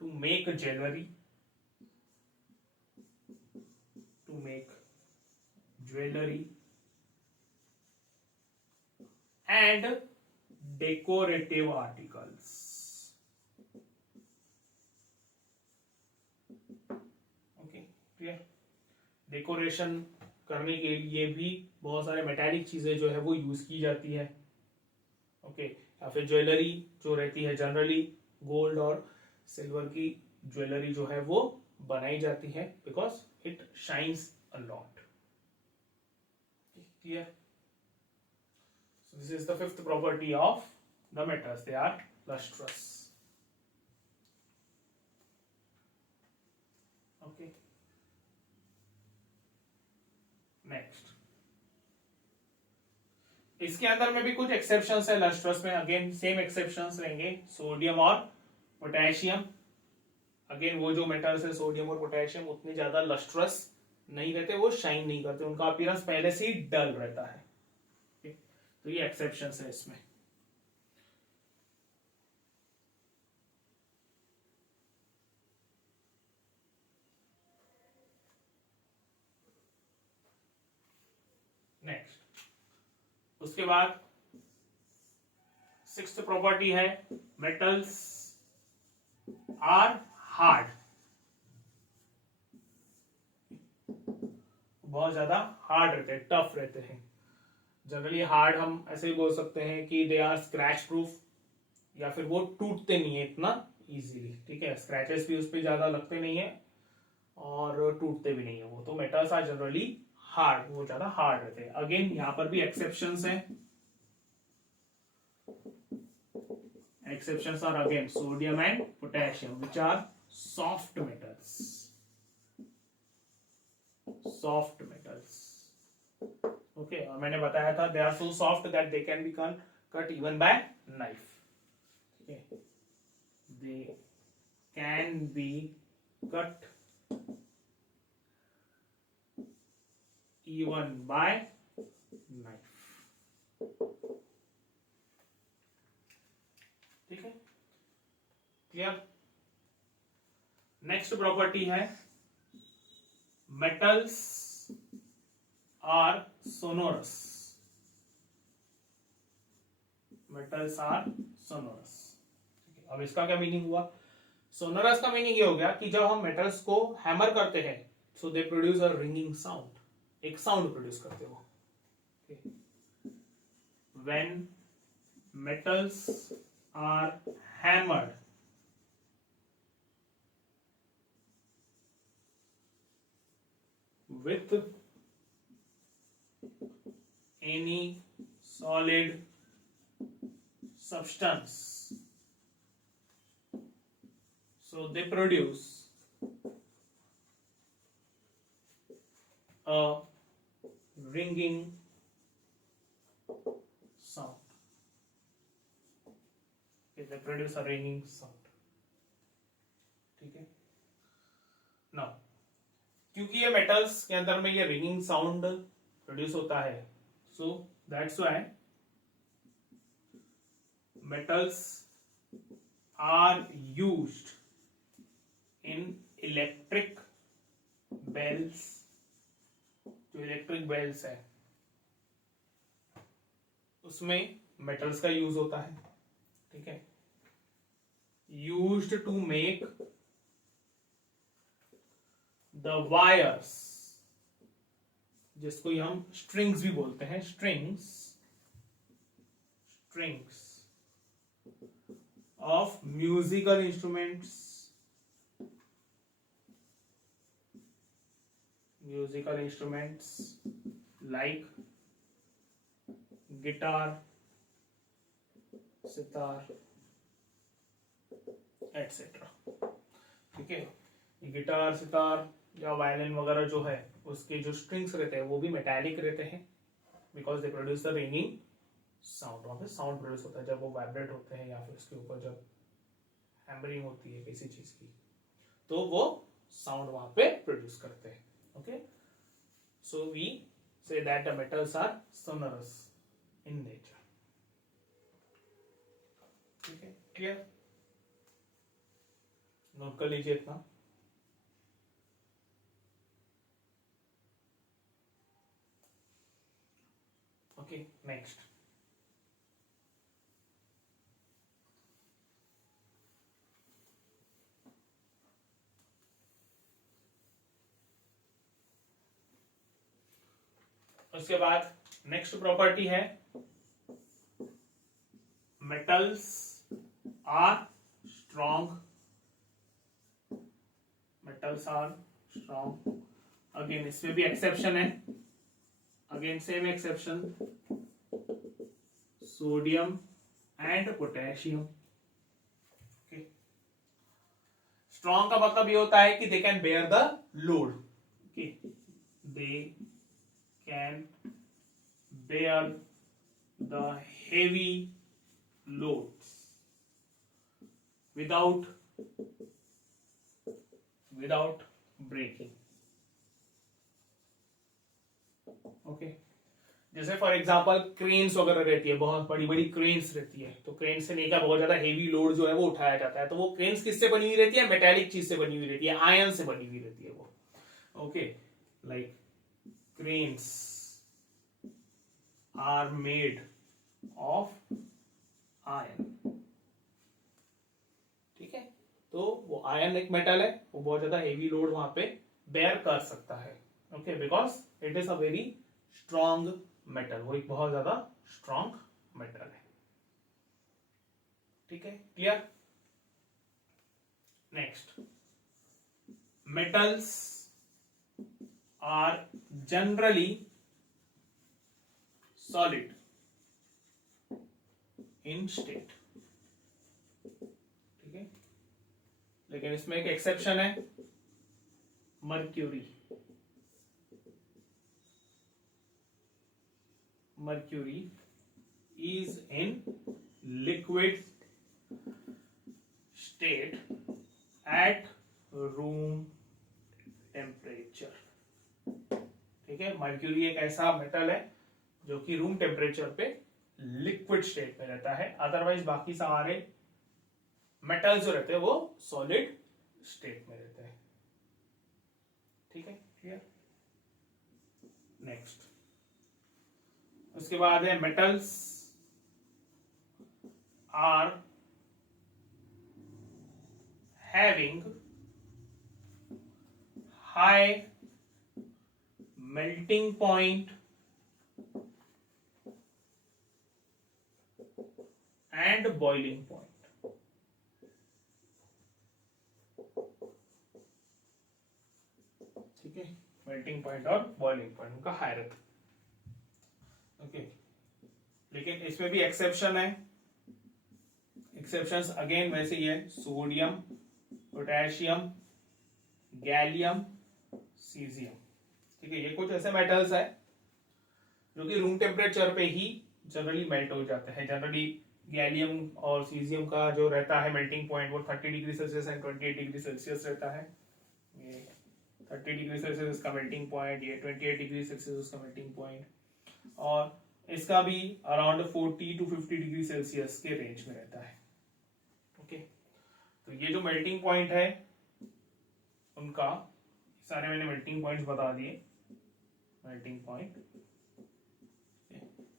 to make jewelry, and decorative articles। Okay, clear? Decoration करने के लिए भी बहुत सारे मेटालिक चीजें जो है वो यूज की जाती है। ओके, या फिर ज्वेलरी जो रहती है, जनरली गोल्ड और सिल्वर की ज्वेलरी जो है वो बनाई जाती है because it shines a lot. Clear? So this is the fifth property of the metals, they are lustrous. Okay, next, इसके अंदर में भी कुछ एक्सेप्शंस है लस्ट्रस में। अगेन सेम एक्सेप्शंस रहेंगे, सोडियम और पोटेशियम। अगेन वो जो मेटल्स है सोडियम और पोटेशियम उतने ज्यादा लस्ट्रस नहीं रहते, वो शाइन नहीं करते, उनका अपीयरेंस पहले से ही डल रहता है। तो ये एक्सेप्शंस है इसमें। नेक्स्ट, उसके बाद सिक्स्थ प्रॉपर्टी है, मेटल्स आर हार्ड। बहुत ज्यादा हार्ड रहते हैं, टफ रहते हैं। जनरली हार्ड हम ऐसे ही बोल सकते हैं कि दे आर स्क्रैच प्रूफ, या फिर वो टूटते नहीं है इतना इजीली। ठीक है, स्क्रैचेस भी उस पर ज्यादा लगते नहीं है और टूटते भी नहीं है वो, तो मेटल्स आर जनरली हार्ड, वो ज्यादा हार्ड रहते हैं। अगेन यहाँ पर भी एक्सेप्शंस हैं। Exceptions are again sodium and potassium, which are soft metals. Soft metals. Okay, और मैंने बताया था they are so soft that they can be cut even by knife. Okay, they can be cut even by knife. ठीक है, clear? Next property है, metals are sonorous. Metals are sonorous. अब इसका क्या मीनिंग हुआ? सोनरस का meaning ये हो गया कि जब हम मेटल्स को हैमर करते हैं so they produce a ringing sound, एक साउंड प्रोड्यूस करते हो। When metals are hammered with any solid substance, so they produce a ringing sound. Okay, they produce a ringing sound. ठीक है ना, क्योंकि ये मेटल्स के अंदर में ये रिंगिंग साउंड प्रोड्यूस होता है, so that's why metals are used in electric bells. जो इलेक्ट्रिक बेल्स है उसमें मेटल्स का यूज होता है। ठीक है, used to make the wires, जिसको हम स्ट्रिंग्स भी बोलते हैं, strings of musical instruments, like guitar, sitar etcetera. ठीक है, ये गिटार, सितार या वायलिन वगैरह जो है उसके जो स्ट्रिंग्स रहते हैं वो भी मेटालिक रहते हैं, because they produce the ringing sound. वहां पे साउंड प्रोड्यूस होता है जब वो वाइब्रेट होते हैं या फिर उसके ऊपर जब हैमरिंग होती है किसी चीज की, तो वो साउंड वहां पे प्रोड्यूस करते हैं। Okay, so we say that the metals are sonorous in nature. ठीक है, क्लियर? नोट कर लीजिए इतना। Okay, next. उसके बाद नेक्स्ट प्रॉपर्टी है metals are strong. Metals are strong. Again इसमें भी एक्सेप्शन है, again same exception, sodium and potassium. Strong का मतलब ये होता है कि they can bear the load. They can bear the heavy loads without breaking। Okay, जैसे फॉर एग्जांपल क्रेन्स वगैरह रहती है, बहुत बड़ी बड़ी क्रेन्स रहती है, तो क्रेन से लेकर बहुत ज्यादा हेवी लोड जो है वो उठाया जाता है, तो वो क्रेन्स किससे बनी हुई रहती है? मेटेलिक चीज से बनी हुई रहती है, आयरन से बनी हुई रहती है वो। Okay, like cranes are made of iron। ठीक है, तो वो आयरन एक मेटल है, वो बहुत ज्यादा हेवी लोड वहां पे बेयर कर सकता है। Okay, because it is a very strong metal, वो एक बहुत ज्यादा स्ट्रॉन्ग मेटल है। ठीक है, clear? Next, metals are generally solid in state। ठीक है, लेकिन इसमें एक एक्सेप्शन है, mercury. Mercury is in liquid state at room temperature। ठीक है, मर्क्यूरी एक ऐसा मेटल है जो कि रूम टेम्परेचर पे लिक्विड स्टेट में रहता है, अदरवाइज बाकी सारे मेटल्स जो रहते हैं वो सॉलिड स्टेट में रहते हैं। ठीक है, क्लियर? नेक्स्ट, उसके बाद है metals are having high melting point and boiling point. ठीक है, मेल्टिंग पॉइंट और बॉइलिंग पॉइंट उनका हाई रहता है. ओके, लेकिन इसमें भी एक्सेप्शन है. एक्सेप्शंस अगेन वैसे ही है, सोडियम, पोटेशियम, गैलियम, सीजियम. ठीक है, ये कुछ ऐसे मेटल्स है जो कि रूम टेम्परेचर पे ही जनरली मेल्ट हो जाते हैं. जनरली गैलियम और सीजियम का जो रहता है मेल्टिंग पॉइंट वो 30 degree Celsius and 28 degree Celsius रहता है. ये 30 डिग्री सेल्सियस इसका मेल्टिंग पॉइंट, ये 28 डिग्री सेल्सियस उसका मेल्टिंग पॉइंट, और इसका भी अराउंड 40 टू 50 डिग्री सेल्सियस के रेंज में रहता है. ओके, तो ये जो मेल्टिंग पॉइंट है उनका सारे मैंने मेल्टिंग पॉइंट्स बता दिए. मेल्टिंग पॉइंट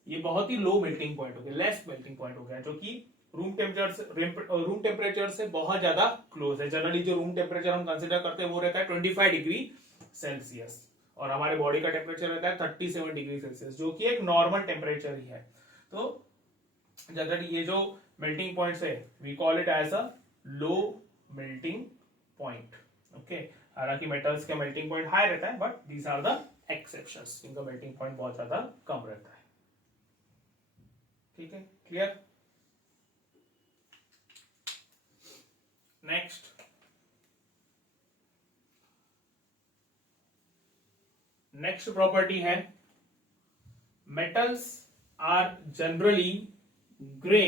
ये बहुत ही लो मेल्टिंग पॉइंट हो गया, लेस मेल्टिंग पॉइंट हो गया, जो कि रूम टेम्परेचर से बहुत ज्यादा क्लोज है. जनरली जो रूम टेम्परेचर हम कंसीडर करते हैं वो रहता है 25 डिग्री सेल्सियस, और हमारे बॉडी का टेम्परेचर रहता है 37 डिग्री सेल्सियस, जो कि एक नॉर्मल टेम्परेचर ही है. तो जनरली ये जो मेल्टिंग पॉइंट्स है we call it as a low melting point. Okay, हालांकि मेटल्स का मेल्टिंग पॉइंट हाई रहता है, but these are the exceptions, इनका मेल्टिंग पॉइंट बहुत ज्यादा कम रहता है. ठीक है, क्लियर. नेक्स्ट प्रॉपर्टी है मेटल्स आर जनरली ग्रे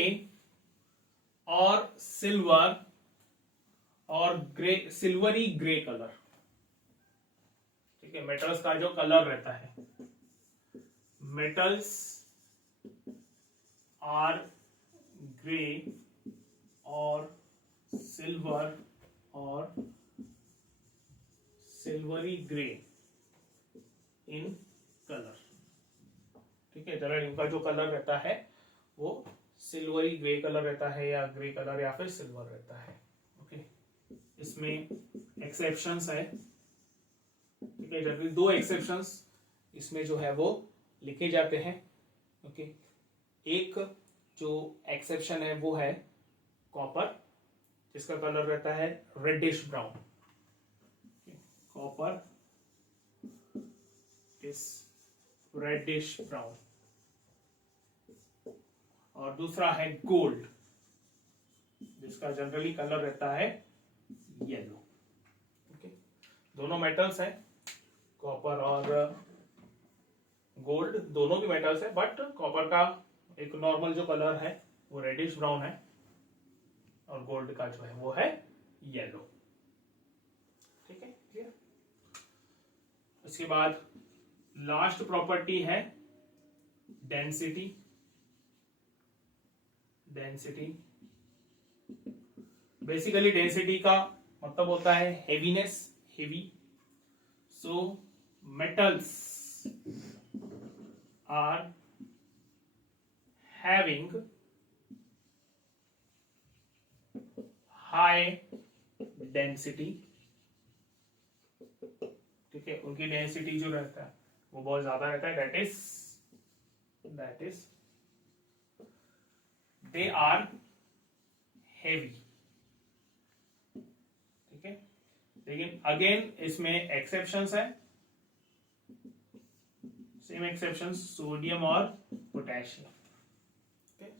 और सिल्वर और ग्रे, सिल्वरी ग्रे कलर. ठीक है, मेटल्स का जो कलर रहता है, मेटल्स आर ग्रे और सिल्वर और सिल्वरी ग्रे इन कलर. ठीक है, जनरली इनका जो कलर रहता है वो सिल्वरी ग्रे कलर रहता है, या ग्रे कलर या फिर सिल्वर रहता है. ओके, इसमें एक्सेप्शंस है. ठीक है, जनरली दो एक्सेप्शंस इसमें जो है वो लिखे जाते हैं. ओके, एक जो एक्सेप्शन है वो है कॉपर, जिसका कलर रहता है reddish brown. Copper is reddish brown. और दूसरा है गोल्ड, जिसका जनरली कलर रहता है येलो. ओके, दोनों मेटल्स हैं, कॉपर और गोल्ड दोनों भी मेटल्स है, बट कॉपर का एक नॉर्मल जो कलर है वो रेडिश ब्राउन है, और गोल्ड का जो है वो है येलो. ठीक है, क्लियर. इसके बाद लास्ट प्रॉपर्टी है डेंसिटी. डेंसिटी बेसिकली डेंसिटी का मतलब होता है heaviness, heavy. So metals are having high density. ठीक है, उनकी डेंसिटी जो रहता है वो बहुत ज्यादा रहता है. That is they are heavy. ठीक है, लेकिन अगेन इसमें एक्सेप्शंस है. सेम एक्सेप्शंस सोडियम और पोटेशियम.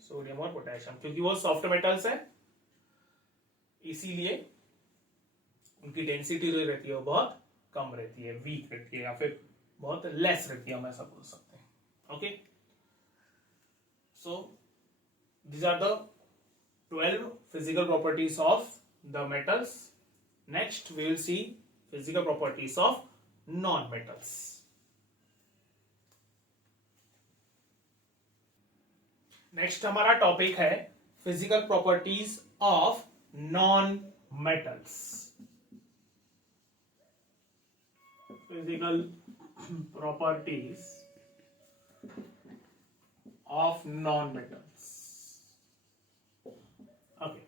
सोडियम और पोटेशियम, क्योंकि वो सॉफ्ट मेटल्स है, इसीलिए उनकी डेंसिटी जो रहती है वो बहुत कम रहती है, वीक रहती है, या फिर बहुत लेस रहती है, हम ऐसा बोल सकते हैं. Okay, so these are the 12 physical properties of the metals. Next we will see physical properties of non metals. Next हमारा टॉपिक है physical properties of non metals. Physical properties of non metals. Okay,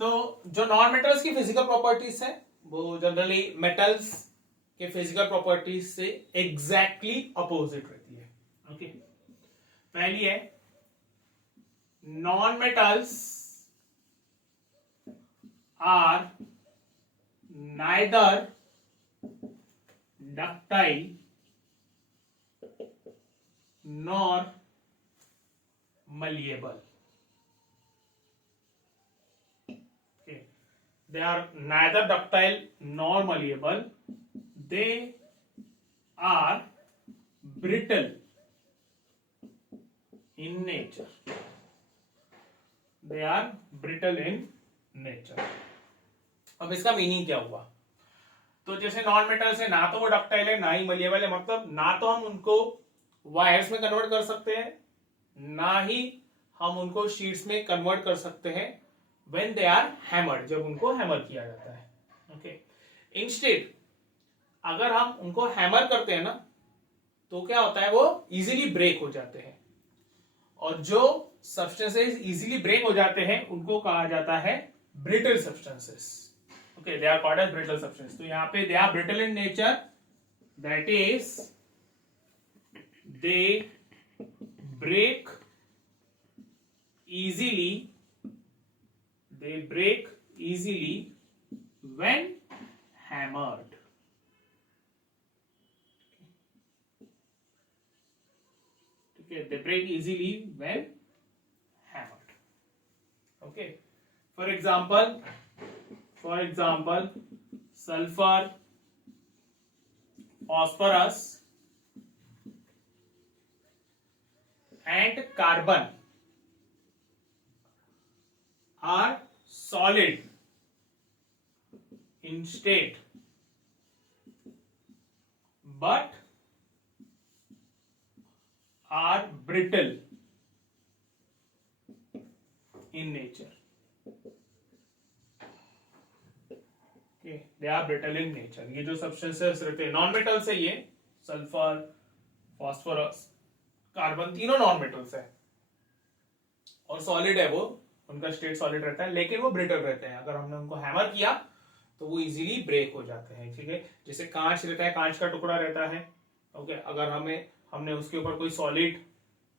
तो जो non metals की physical properties है वो generally metals के physical properties से exactly opposite रहती है। ओके, पहली है non metals are neither ductile nor malleable. Okay, they are neither ductile nor malleable. They are brittle in nature. They are brittle in nature. अब इसका meaning क्या हुआ? तो जैसे नॉन मेटल्स है, ना तो वो डक्टाइल है ना ही मलिएबल है, मतलब ना तो हम उनको वायर्स में कन्वर्ट कर सकते हैं, ना ही हम उनको शीट्स में कन्वर्ट कर सकते हैं व्हेन दे आर हैमर्ड, जब उनको हैमर किया जाता है। ओके, इंस्टेड अगर हम उनको हैमर करते हैं ना तो क्या होता है, वो इजीली ब्रेक हो जाते हैं, और जो सब्सटेंसेस इजीली ब्रेक हो जाते हैं उनको कहा जाता है brittle substances. Okay, they are called as brittle substance. तो यहाँ पे they are brittle in nature, that is they break easily when hammered। ठीक है, they break easily when hammered। okay, for example sulfur, phosphorus and carbon are solid in state but are brittle in nature। okay, they are brittle in nature। ये जो substances रहते हैं non metal से, ये sulphur, phosphorus, carbon, तीनों non metals है और solid है, वो उनका स्टेट सॉलिड रहता है, लेकिन वो ब्रिटल रहते हैं। अगर हमने उनको हैमर किया तो वो इजीली ब्रेक हो जाते हैं। ठीक है, जैसे कांच रहता है, कांच का टुकड़ा रहता है। ओके, अगर हमने उसके ऊपर कोई सॉलिड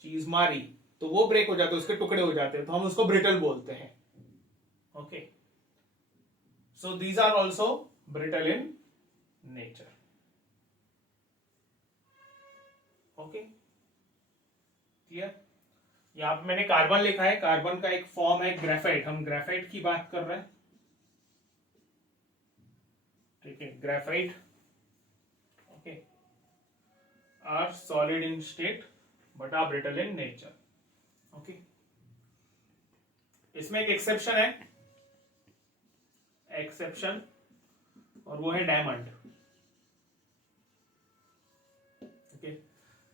चीज मारी तो वो ब्रेक हो जाते हैं, उसके टुकड़े हो जाते हैं, तो हम उसको ब्रिटल बोलते हैं। Okay, so these are also brittle in nature. Okay, clear? यहां पे मैंने कार्बन लिखा है, कार्बन का एक फॉर्म है ग्रेफाइट, हम ग्रेफाइट की बात कर रहे हैं। ठीक है, graphite okay are solid in state but are brittle in nature. Okay, इसमें एक एक्सेप्शन है, एक्सेप्शन, और वो है diamond. Okay,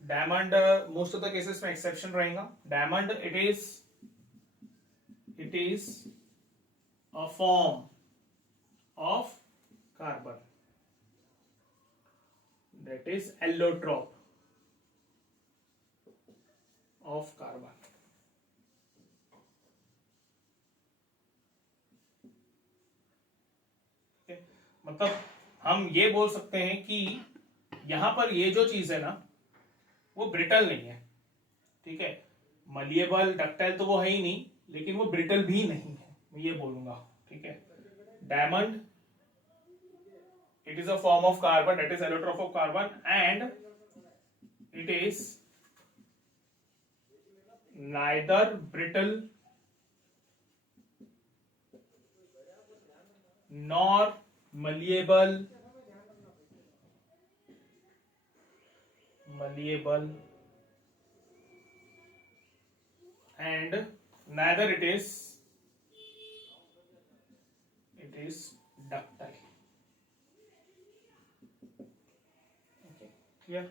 diamond most of the cases में एक्सेप्शन रहेगा। Diamond it is a form of carbon, that is allotrope of carbon. मतलब हम ये बोल सकते हैं कि यहां पर ये जो चीज है ना वो ब्रिटल नहीं है। ठीक है, मलिएबल डक्टाइल तो वो है ही नहीं, लेकिन वो ब्रिटल भी नहीं है, मैं ये बोलूंगा। ठीक है, diamond it is a form of carbon, that is allotrope of carbon, and it is neither brittle nor malleable and neither it is ductile। okay, clear?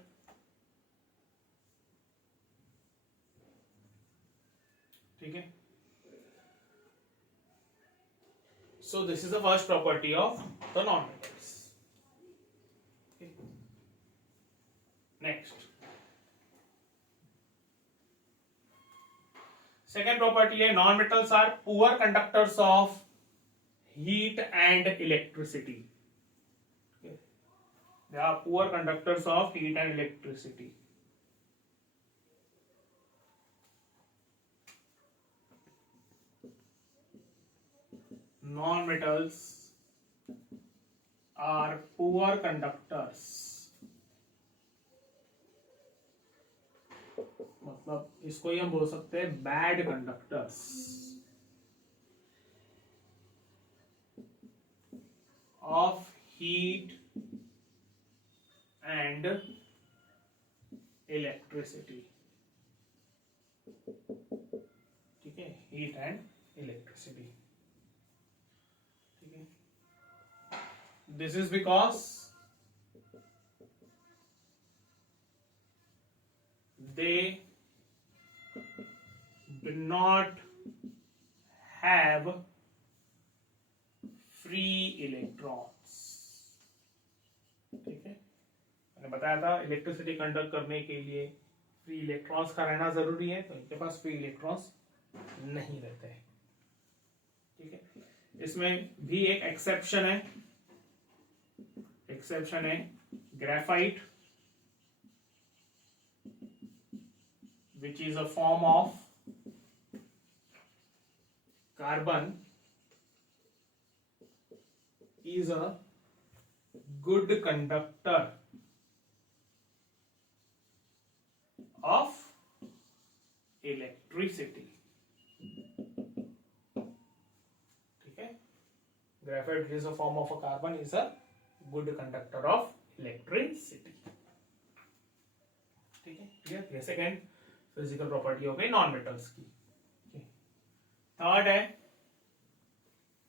ठीक है, so this is the first property of the non-metals। okay. Next, second property है non-metals are poor conductors of heat and electricity. Okay. They are poor conductors of heat and electricity. Non-metals are poor conductors. मतलब इसको ही हम बोल सकते हैं bad conductors of heat and electricity. ठीक है, heat and electricity. ठीक है, this is because they do not have free electrons. ठीक है, मैंने बताया था इलेक्ट्रिसिटी कंडक्ट करने के लिए फ्री इलेक्ट्रॉन्स का रहना जरूरी है, तो इनके पास फ्री इलेक्ट्रॉन्स नहीं रहते हैं. ठीक है, इसमें भी एक एक्सेप्शन है. एक्सेप्शन है graphite, which is a form of carbon, is a good conductor of electricity. ठीक है, graphite, which is a form of a carbon, is a good conductor of electricity. ठीक है, क्लियर. ये सेकेंड फिजिकल प्रॉपर्टी हो गई non metals की. Third है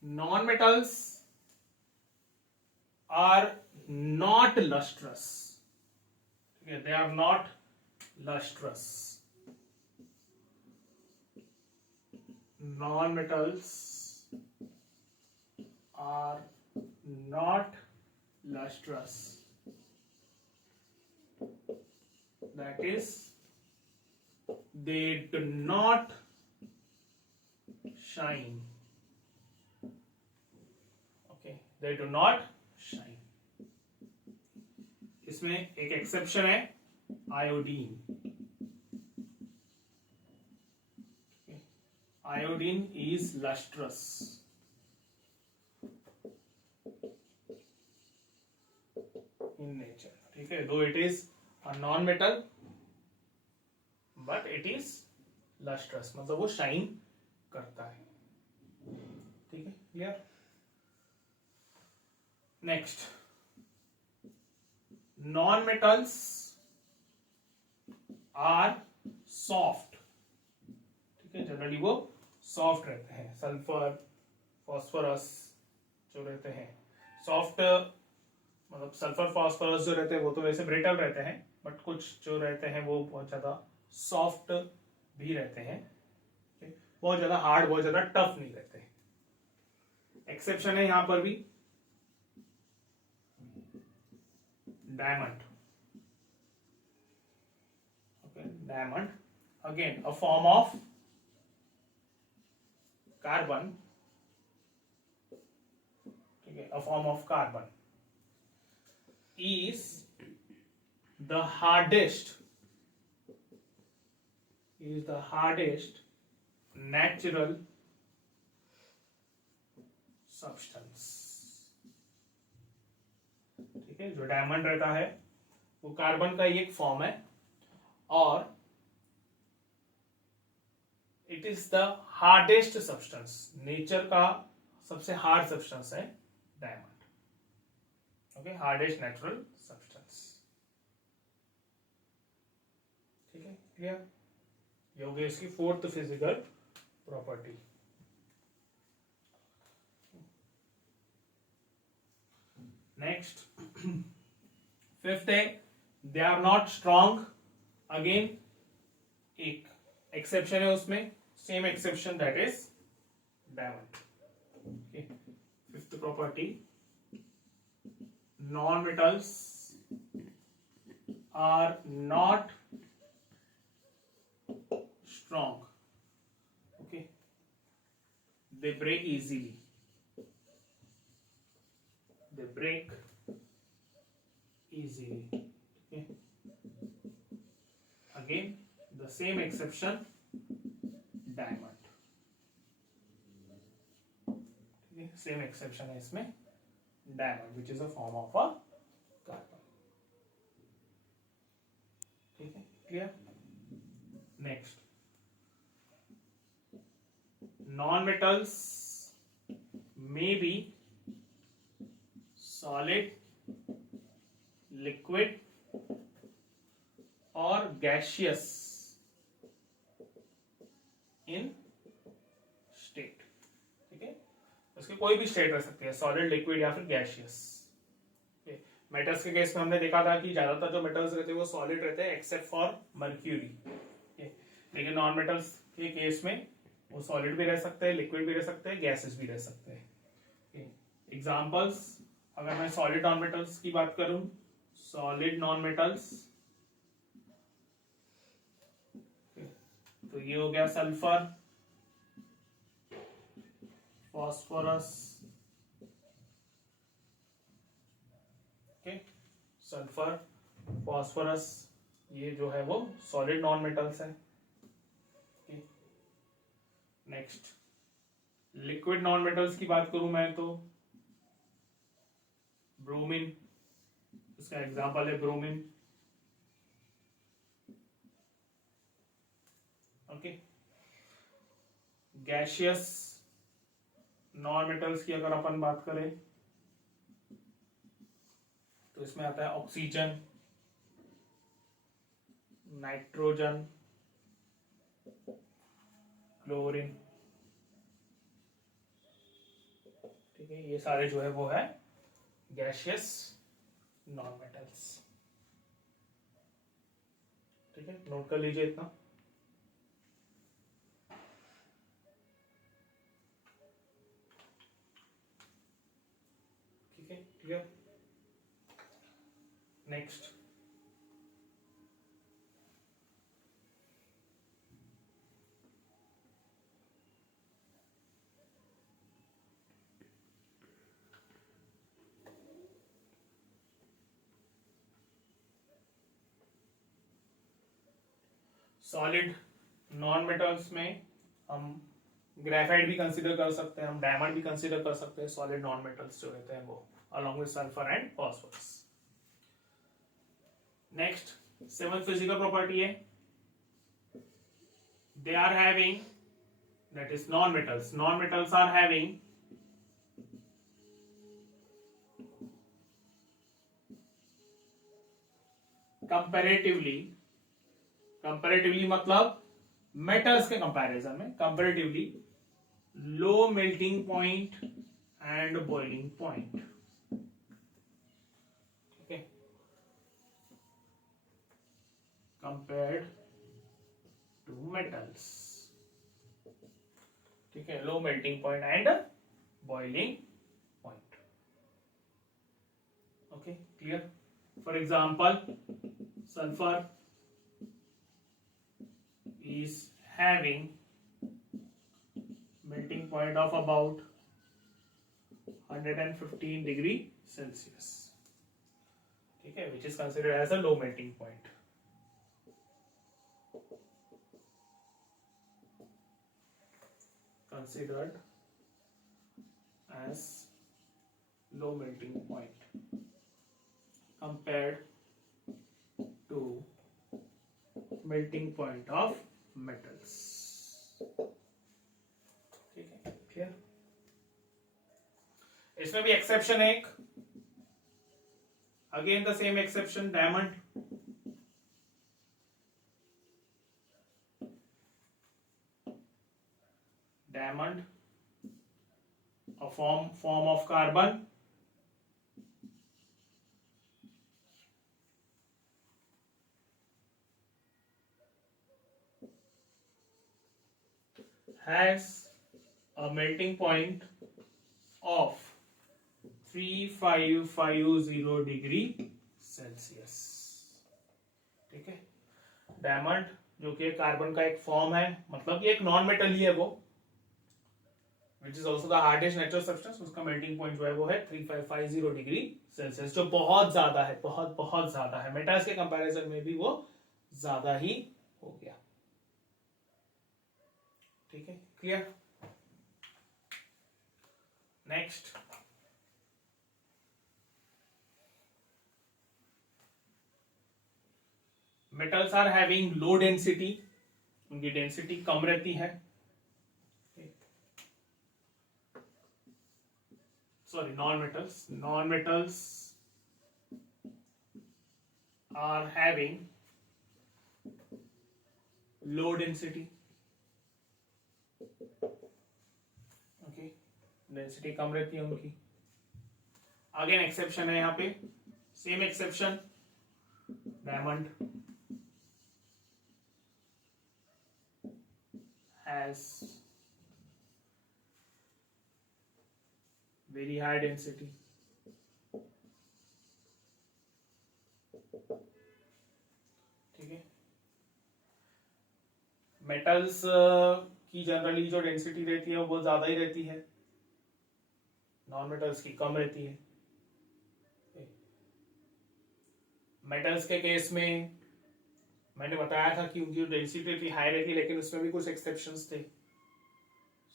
non metals are not lustrous. ठीक है, they are not lustrous. Non metals are not lustrous. That is they do not shine. Okay, they do not shine. इसमें एक exception है iodine. Iodine is lustrous. in nature. ठीक है, though it is a non-metal but it is lustrous, मतलब वो shine करता है. ठीक है, clear. Next, non metals are soft. ठीक है, जनरली वो सॉफ्ट रहते हैं. सल्फर, फॉस्फोरस जो रहते हैं सॉफ्ट, मतलब सल्फर फॉस्फोरस जो रहते हैं वो तो वैसे ब्रिटल रहते हैं, बट कुछ जो रहते हैं वो बहुत ज्यादा सॉफ्ट भी रहते हैं. बहुत ज्यादा हार्ड, बहुत ज्यादा टफ नहीं रहते. एक्सेप्शन है यहां पर भी diamond. Okay, diamond again a form of carbon. ठीक है, अ form of carbon is the hardest natural substance. ठीक है, जो डायमंड रहता है वो कार्बन का ही एक फॉर्म है और it is the hardest substance. Nature का सबसे हार्ड सब्सटेंस है diamond. Okay, hardest natural substance. ठीक है, क्लियर. ये हो गई इसकी fourth physical property. Next, fifth है they are not strong. Again एक एक्सेप्शन है उसमें, same exception, that is diamond. Fifth property, non-metals are not strong. Okay, they break easily. they break easily. Okay. Again the same exception, diamond. Okay. Same exception है इसमें diamond, which is a form of a carbon. ठीक है, clear? Next, non-metals may be solid, liquid or gaseous in state. ठीक है, उसके कोई भी state रह सकती है, सॉलिड, लिक्विड या फिर गैशियस. मेटल्स के केस में हमने देखा था कि ज्यादातर जो मेटल्स रहते हैं वो सॉलिड रहते हैं एक्सेप्ट फॉर मर्क्यूरी. लेकिन नॉन मेटल्स के केस में वो सॉलिड भी रह सकते हैं, लिक्विड भी रह सकते हैं, गैसेस भी रह सकते हैं. एग्जांपल्स, अगर मैं सॉलिड नॉन मेटल्स की बात करूं, सॉलिड नॉन मेटल्स, तो ये हो गया सल्फर, फॉस्फोरस. सल्फर, फॉस्फोरस, ये जो है वो सॉलिड नॉन मेटल्स है. नेक्स्ट, लिक्विड नॉन मेटल्स की बात करूं मैं तो ब्रोमीन, इसका एग्जांपल है bromine. Okay. Gaseous non metals की अगर अपन बात करें तो इसमें आता है ऑक्सीजन, नाइट्रोजन, क्लोरीन. ठीक है, ये सारे जो है वो है गैशियस नॉन मेटल्स. ठीक है, नोट कर लीजिए इतना. ठीक है, clear. Next, solid non metals में हम ग्रेफाइट भी कंसीडर कर सकते हैं, हम डायमंड भी कंसीडर कर सकते हैं. सॉलिड नॉन मेटल्स जो रहते हैं वो along with sulphur and phosphorus. Next, seventh physical property है, they are having, that is non-metals, non-metals are having comparatively मतलब मेटल्स के कंपैरिजन में comparatively low melting point and boiling point. ठीक है, कंपेयर्ड टू मेटल्स. ठीक है, लो melting point and boiling point. Okay, clear. For example, sulphur is having melting point of about 115 degree Celsius. ठीक है, which is considered as a low melting point. Considered as low melting point compared to melting point of metals. ठीक है, clear. इसमें भी exception है एक, again the same exception, diamond. Diamond, a form of carbon, has a melting point of 3550 degree Celsius. ठीक है, diamond जो कि कार्बन का एक फॉर्म है, मतलब कि एक नॉन मेटल ही है वो, which is also the hardest natural substance, उसका मेल्टिंग पॉइंट जो है वो है 3550 डिग्री सेल्सियस, जो बहुत ज्यादा है, बहुत बहुत ज्यादा है। मेटल्स के कंपैरिजन में भी वो ज्यादा ही हो गया। ठीक है, clear. Next, metals are having low density, उनकी डेंसिटी कम रहती है। Sorry, non metals are having low density, okay, density कम रहती है उनकी। अगेन एक्सेप्शन है यहाँ पे, same exception, diamond has very high density, ठीक है। मेटल्स की जनरली जो डेंसिटी रहती है वो बहुत ज्यादा ही रहती है, नॉन मेटल्स की कम रहती है। मेटल्स के केस में मैंने बताया था कि उनकी डेंसिटी हाई रहती है, लेकिन उसमें भी कुछ एक्सेप्शंस थे।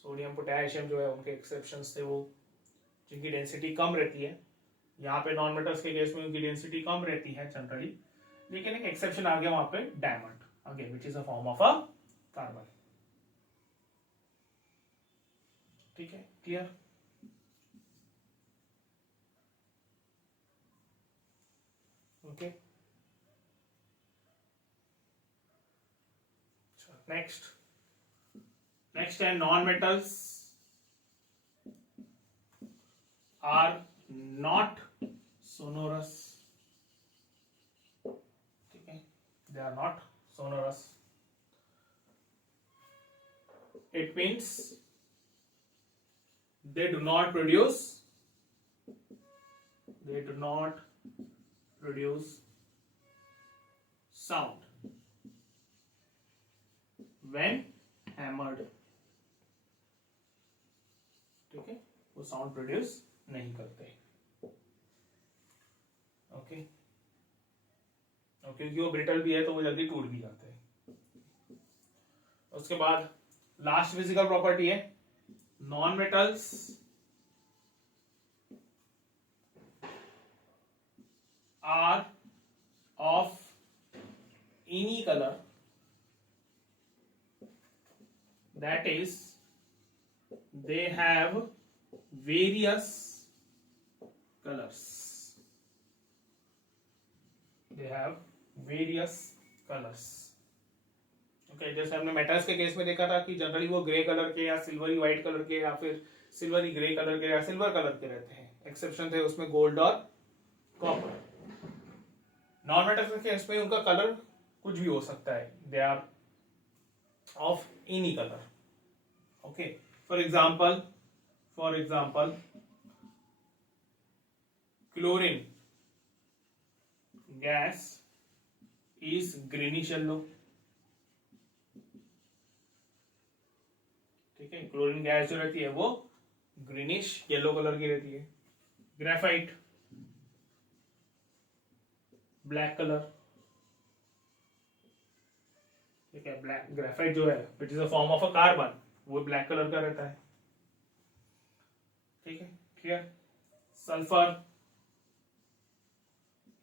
सोडियम पोटेशियम जो है उनके एक्सेप्शंस थे, वो जिनकी डेंसिटी कम रहती है। यहाँ पे नॉन मेटल्स के केस में उनकी डेंसिटी कम रहती है जनरली, लेकिन एक एक्सेप्शन आ गया वहां पे, diamond, again which is a form of a carbon. ठीक है, क्लियर। ओके, नेक्स्ट है non metals are not sonorous, ठीक है, they are not sonorous. It means they do not produce sound when hammered, ठीक है, वो साउंड प्रोड्यूस नहीं करते। ओके, और क्योंकि वो ब्रिटल भी है तो वो जल्दी टूट भी जाते हैं। उसके बाद लास्ट फिजिकल प्रॉपर्टी है, non metals are of any color, that is they have various colors, okay. जैसे हमने मेटल्स के केस में देखा था कि जनरली वो ग्रे कलर के या सिल्वरी व्हाइट कलर के या फिर सिल्वरी ग्रे कलर के या सिल्वर कलर के रहते हैं, एक्सेप्शन थे उसमें गोल्ड और कॉपर। नॉन मेटल्स के केस में उनका कलर कुछ भी हो सकता है, they are of any colour, okay. For example chlorine gas is greenish yellow, ठीक है, क्लोरीन गैस जो रहती है वो ग्रीनिश येलो कलर की रहती है। ग्रेफाइट ब्लैक कलर, ठीक है, ब्लैक ग्रेफाइट जो है विच is a form of a carbon, वो ब्लैक कलर का रहता है, ठीक है, क्लियर। सल्फर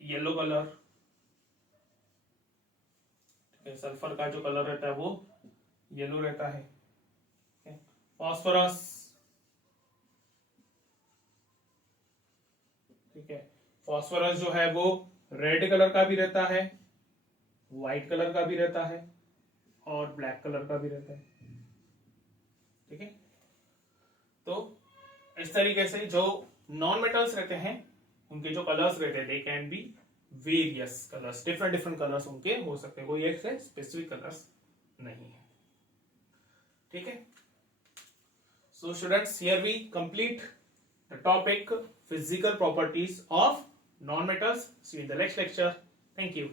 येलो कलर, ठीक है, सल्फर का जो कलर रहता है वो येलो रहता है। फास्फोरस, ठीक है, फास्फोरस जो है वो रेड कलर का भी रहता है, व्हाइट कलर का भी रहता है और ब्लैक कलर का भी रहता है, ठीक है। तो इस तरीके से जो नॉन मेटल्स रहते हैं उनके जो कलर्स रहते हैं, दे can be various colours, different colours उनके हो सकते हैं, कोई एक से स्पेसिफिक कलर्स नहीं है, ठीक है। So students, here we complete the topic physical properties of non-metals. See you in the next lecture. Thank you.